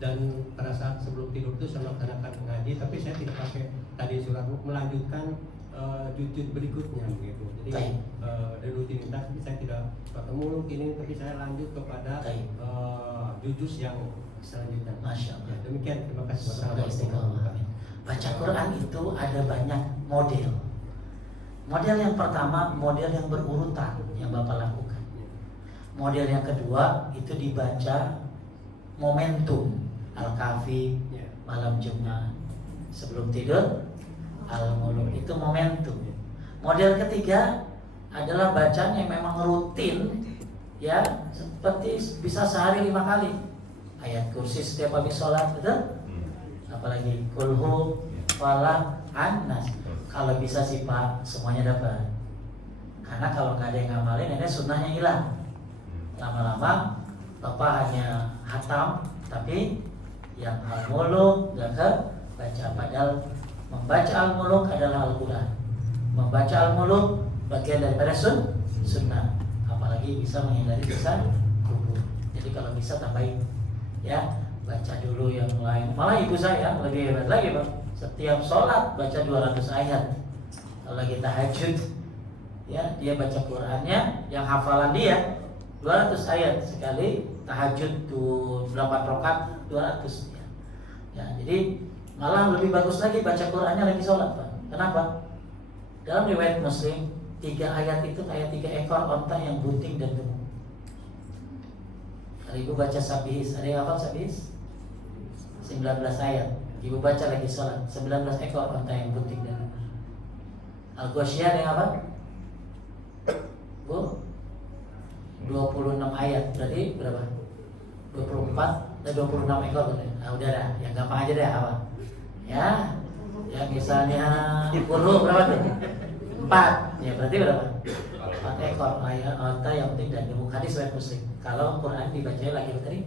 Dan pada saat sebelum tidur itu saya laksanakan ngaji, tapi saya tidak pakai tadi surat, melanjutkan juz berikutnya begitu. Jadi dari rutinitas saya tidak pakai muluk ini, tapi saya lanjut kepada juz yang selanjutnya. Masya Allah. Ya, demikian, terima kasih. Semoga istiqomah. Baca Quran itu ada banyak model. Model yang pertama, model yang berurutan yang Bapak lakukan. Model yang kedua itu dibaca momentum, Al-Kahfi malam Jumat, sebelum tidur Al-Mulk, itu momentum. Model ketiga adalah bacaan yang memang rutin, ya, seperti bisa sehari 5 kali. Ayat kursi setiap habis sholat, betul? Apalagi kulhu, falak, an-nas. Kalau bisa sih Pak, semuanya dapat. Karena kalau nggak ada yang ngamalin, ini sunnahnya hilang. Lama-lama Bapak hanya hatam, tapi yang al-muluk nggak ke baca. Padahal membaca al-muluk adalah Al-Quran. Membaca al-muluk bagian daripada sunnah. Apalagi bisa menghindari dosa kubur. Jadi kalau bisa tambahin, ya, baca dulu yang lain. Malah ibu saya lebih hebat lagi Pak. Setiap sholat baca 200 ayat. Kalau lagi tahajud, ya, dia baca Qurannya, yang hafalan dia 200 ayat sekali tahajud tuh 8 rakaat 200 ya. Ya, jadi malah lebih bagus lagi baca Qurannya lagi sholat Pak. Kenapa? Dalam riwayat Muslim 3 ayat itu kayak 3 ekor onta yang bunting dan gemuk. Kalau ibu baca Sabihis, ada yang hafal Sabihis? 19 ayat. Ibu baca lagi sholat 19 ekor onta yang bunting dan gemuk. Al-Ghasyiyah ada yang hafal? Bu? 26 ayat, berarti berapa? 24 dan 26 ekor betul. Nah, udah dah, yang gampang aja deh apa? Ya, ya misalnya 10 berapa tuh? 4, ya berarti berapa? 4 ekor ayat onta yang penting dan gemuk. Hadis riwayat Muslim. Kalau Quran dibacanya lagi tadi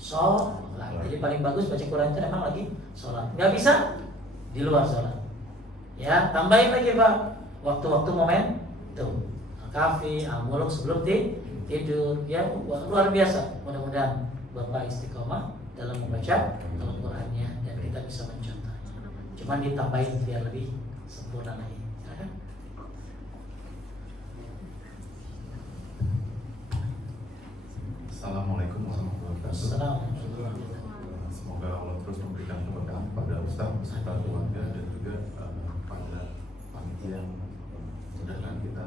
sholat. Jadi paling bagus baca Quran itu emang lagi sholat. Gak bisa di luar sholat. Ya, tambahin lagi Pak, waktu-waktu momen tuh Al-Kahfi, Al-Mulk sebelum tidur, ya, luar biasa. Mudah-mudahan Bapak istiqomah dalam membaca Al-Qurannya dan kita bisa mencontohnya. Cuman ditambahin biar lebih sempurna lagi. Assalamualaikum warahmatullahi wabarakatuh. Semoga Allah terus memberikan keberkahan pada Ustaz beserta keluarga dan juga pada panitia yang mudahkan kita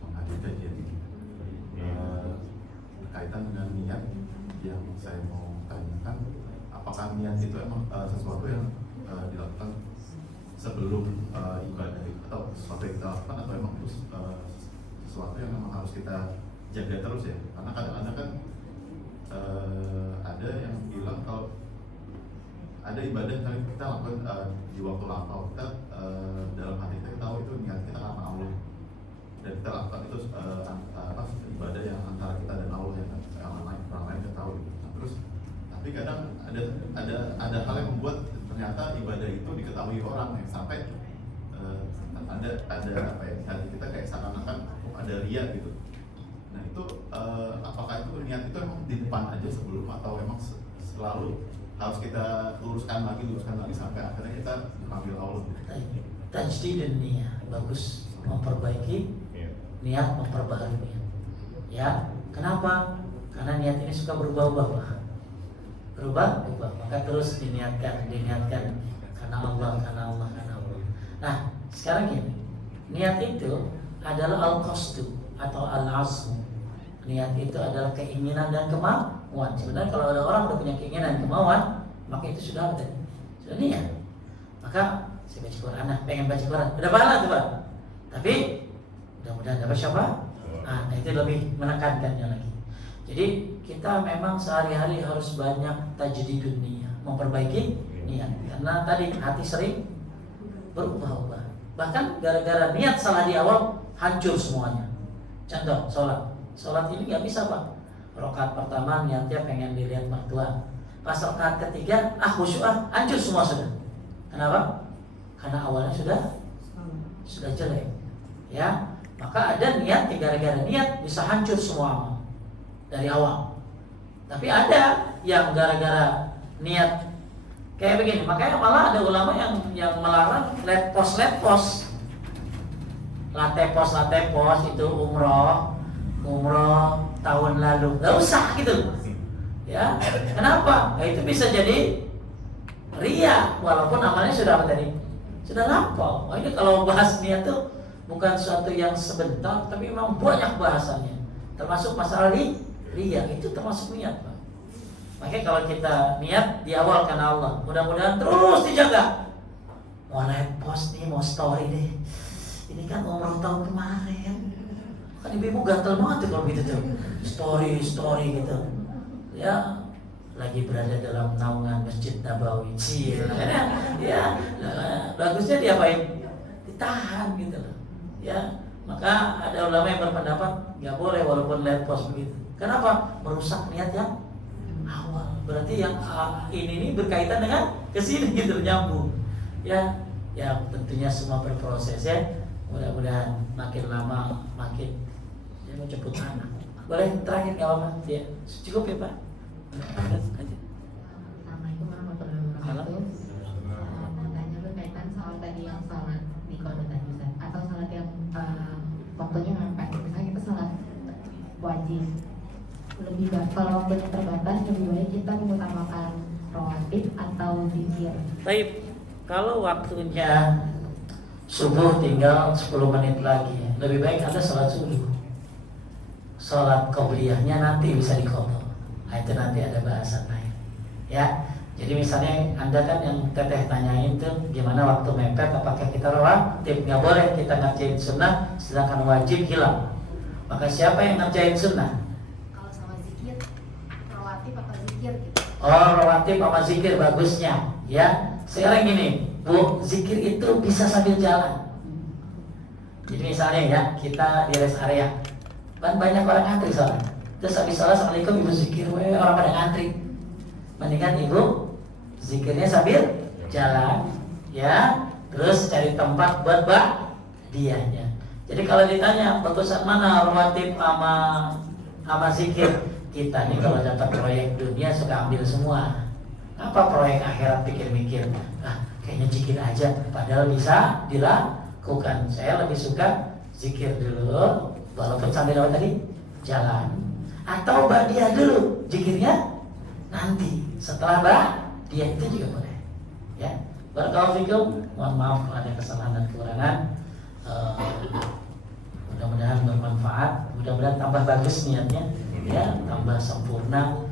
menghadiri kajian ini. Berkaitan dengan niat yang saya mau tanyakan, apakah niat itu emang sesuatu yang dilakukan sebelum ibadah atau sesuatu yang kita lakukan, atau emang sesuatu yang memang harus kita jaga terus ya? Karena kadang-kadang kan ada yang bilang kalau ada ibadah yang kita lakukan di waktu lampau, kita dalam hati kita tahu itu niat kita karena Allah, dan kita lakukan itu ibadah yang antara kita dan Allah, yang orang lain kita tahu. Nah, terus tapi kadang ada hal yang membuat ternyata ibadah itu diketahui orang, yang sampai ada apa ya, hati kita kayak seakan-akan ada ria gitu. Nah itu apakah itu niat itu emang di depan aja sebelum, atau emang selalu harus kita luruskan lagi sampai akhirnya kita dipanggil Allah? Tajdid niat, bagus, memperbaiki niat, memperbaharui niat. Ya, kenapa? Karena niat ini suka berubah-ubah. Maka terus diniatkan karena Allah. Nah, sekarang gini, niat itu adalah al-qasdu atau al-azmu. Niat itu adalah keinginan dan kemauan. Sebenarnya kalau ada orang udah punya keinginan dan kemauan, maka itu sudah ada, sudah niat. Maka saya baca Quran, pengen baca Quran, udah pahala tuh Pak. Tapi mudah-mudahan dapat syafaat. Nah, itu lebih menekankannya lagi. Jadi kita memang sehari-hari harus banyak tajdidun niat, memperbaiki niat. Karena tadi hati sering berubah-ubah. Bahkan gara-gara niat salah di awal, hancur semuanya. Contoh, sholat ini nggak bisa Pak. Rakaat pertama niatnya pengen dilihat mertua. Pas rakaat ketiga, khusyuk hancur semua sudah. Kenapa? Karena awalnya sudah jelek. Ya, maka ada niat yang gara-gara niat bisa hancur semua amal dari awal. Tapi ada yang gara-gara niat kayak begini. Makanya malah ada ulama yang melarang letpos. Latepos itu umroh tahun lalu. Gak usah gitu. Ya, kenapa? Nah, itu bisa jadi ria walaupun amalnya sudah apa tadi? Sudah lampau. Ini kalau bahas niat tuh bukan suatu yang sebentar, tapi memang banyak bahasannya. Termasuk masalah ria itu termasuk niat, Pak. Makanya kalau kita niat di awal karena Allah, mudah-mudahan terus dijaga. Mau repost nih, mau story deh. Ini kan umroh tahun kemarin. Kan ibu-ibu gatel banget tuh kalau gitu tuh. Story gitu. Ya, lagi berada dalam naungan Masjid Nabawi. Ya, bagusnya diapain? Ditahan gitu loh. Ya, maka ada ulama yang berpendapat nggak boleh walaupun lihat post begitu. Kenapa? Merusak niat yang awal. Berarti yang ini berkaitan dengan kesini gitu nyambung. Ya tentunya semua berproses ya. Mudah-mudahan makin lama makin ya mau jemput anak. Boleh terakhir nggak apa-apa? Ya, cukup ya Pak. Assalamualaikum warahmatullahi wabarakatuh. Mau tanya berkaitan soal tadi yang salat di qada tadi Ustaz, atau salat yang waktunya mepet. Misalnya kita salat wajib, lebih baik kalau waktunya terbatas lebih baik kita mengutamakan rawatib atau zikir. Baik, kalau waktunya subuh tinggal 10 menit lagi, lebih baik Anda salat subuh. Salat qabliyahnya nanti bisa diqadha. Nah, itu nanti ada bahasan lain. Ya. Jadi misalnya Anda kan yang teteh tanyain tuh gimana waktu mepet, apakah kita rawatib? Nggak boleh kita ngerjain sunnah sedangkan wajib hilang. Maka siapa yang ngerjain sunnah? Kalau sama zikir, rawatib atau zikir gitu. Oh, rawatib sama zikir bagusnya. Ya. Sekarang gini, Bu, zikir itu bisa sambil jalan. Jadi misalnya ya, kita di rest area, kan banyak orang antri soalnya. Terus habis sholat, assalamualaikum, ibu zikir, orang pada ngantri. Mendingan ibu zikirnya sambil jalan, ya. Terus cari tempat buat dianya. Jadi kalau ditanya bagusan mana rawatib sama zikir, kita nih kalau dapat proyek dunia suka ambil semua. Apa proyek akhirat pikir-mikir, kayaknya zikir aja, padahal bisa dilakukan. Saya lebih suka zikir dulu, walaupun sambil apa tadi jalan. Atau ba'diyah dulu, zikirnya nanti setelah ba'diyah itu juga boleh. Ya, barakallahu fikum. Mohon maaf kalau ada kesalahan dan kekurangan. Mudah-mudahan bermanfaat, mudah-mudahan tambah bagus niatnya, ya, tambah sempurna.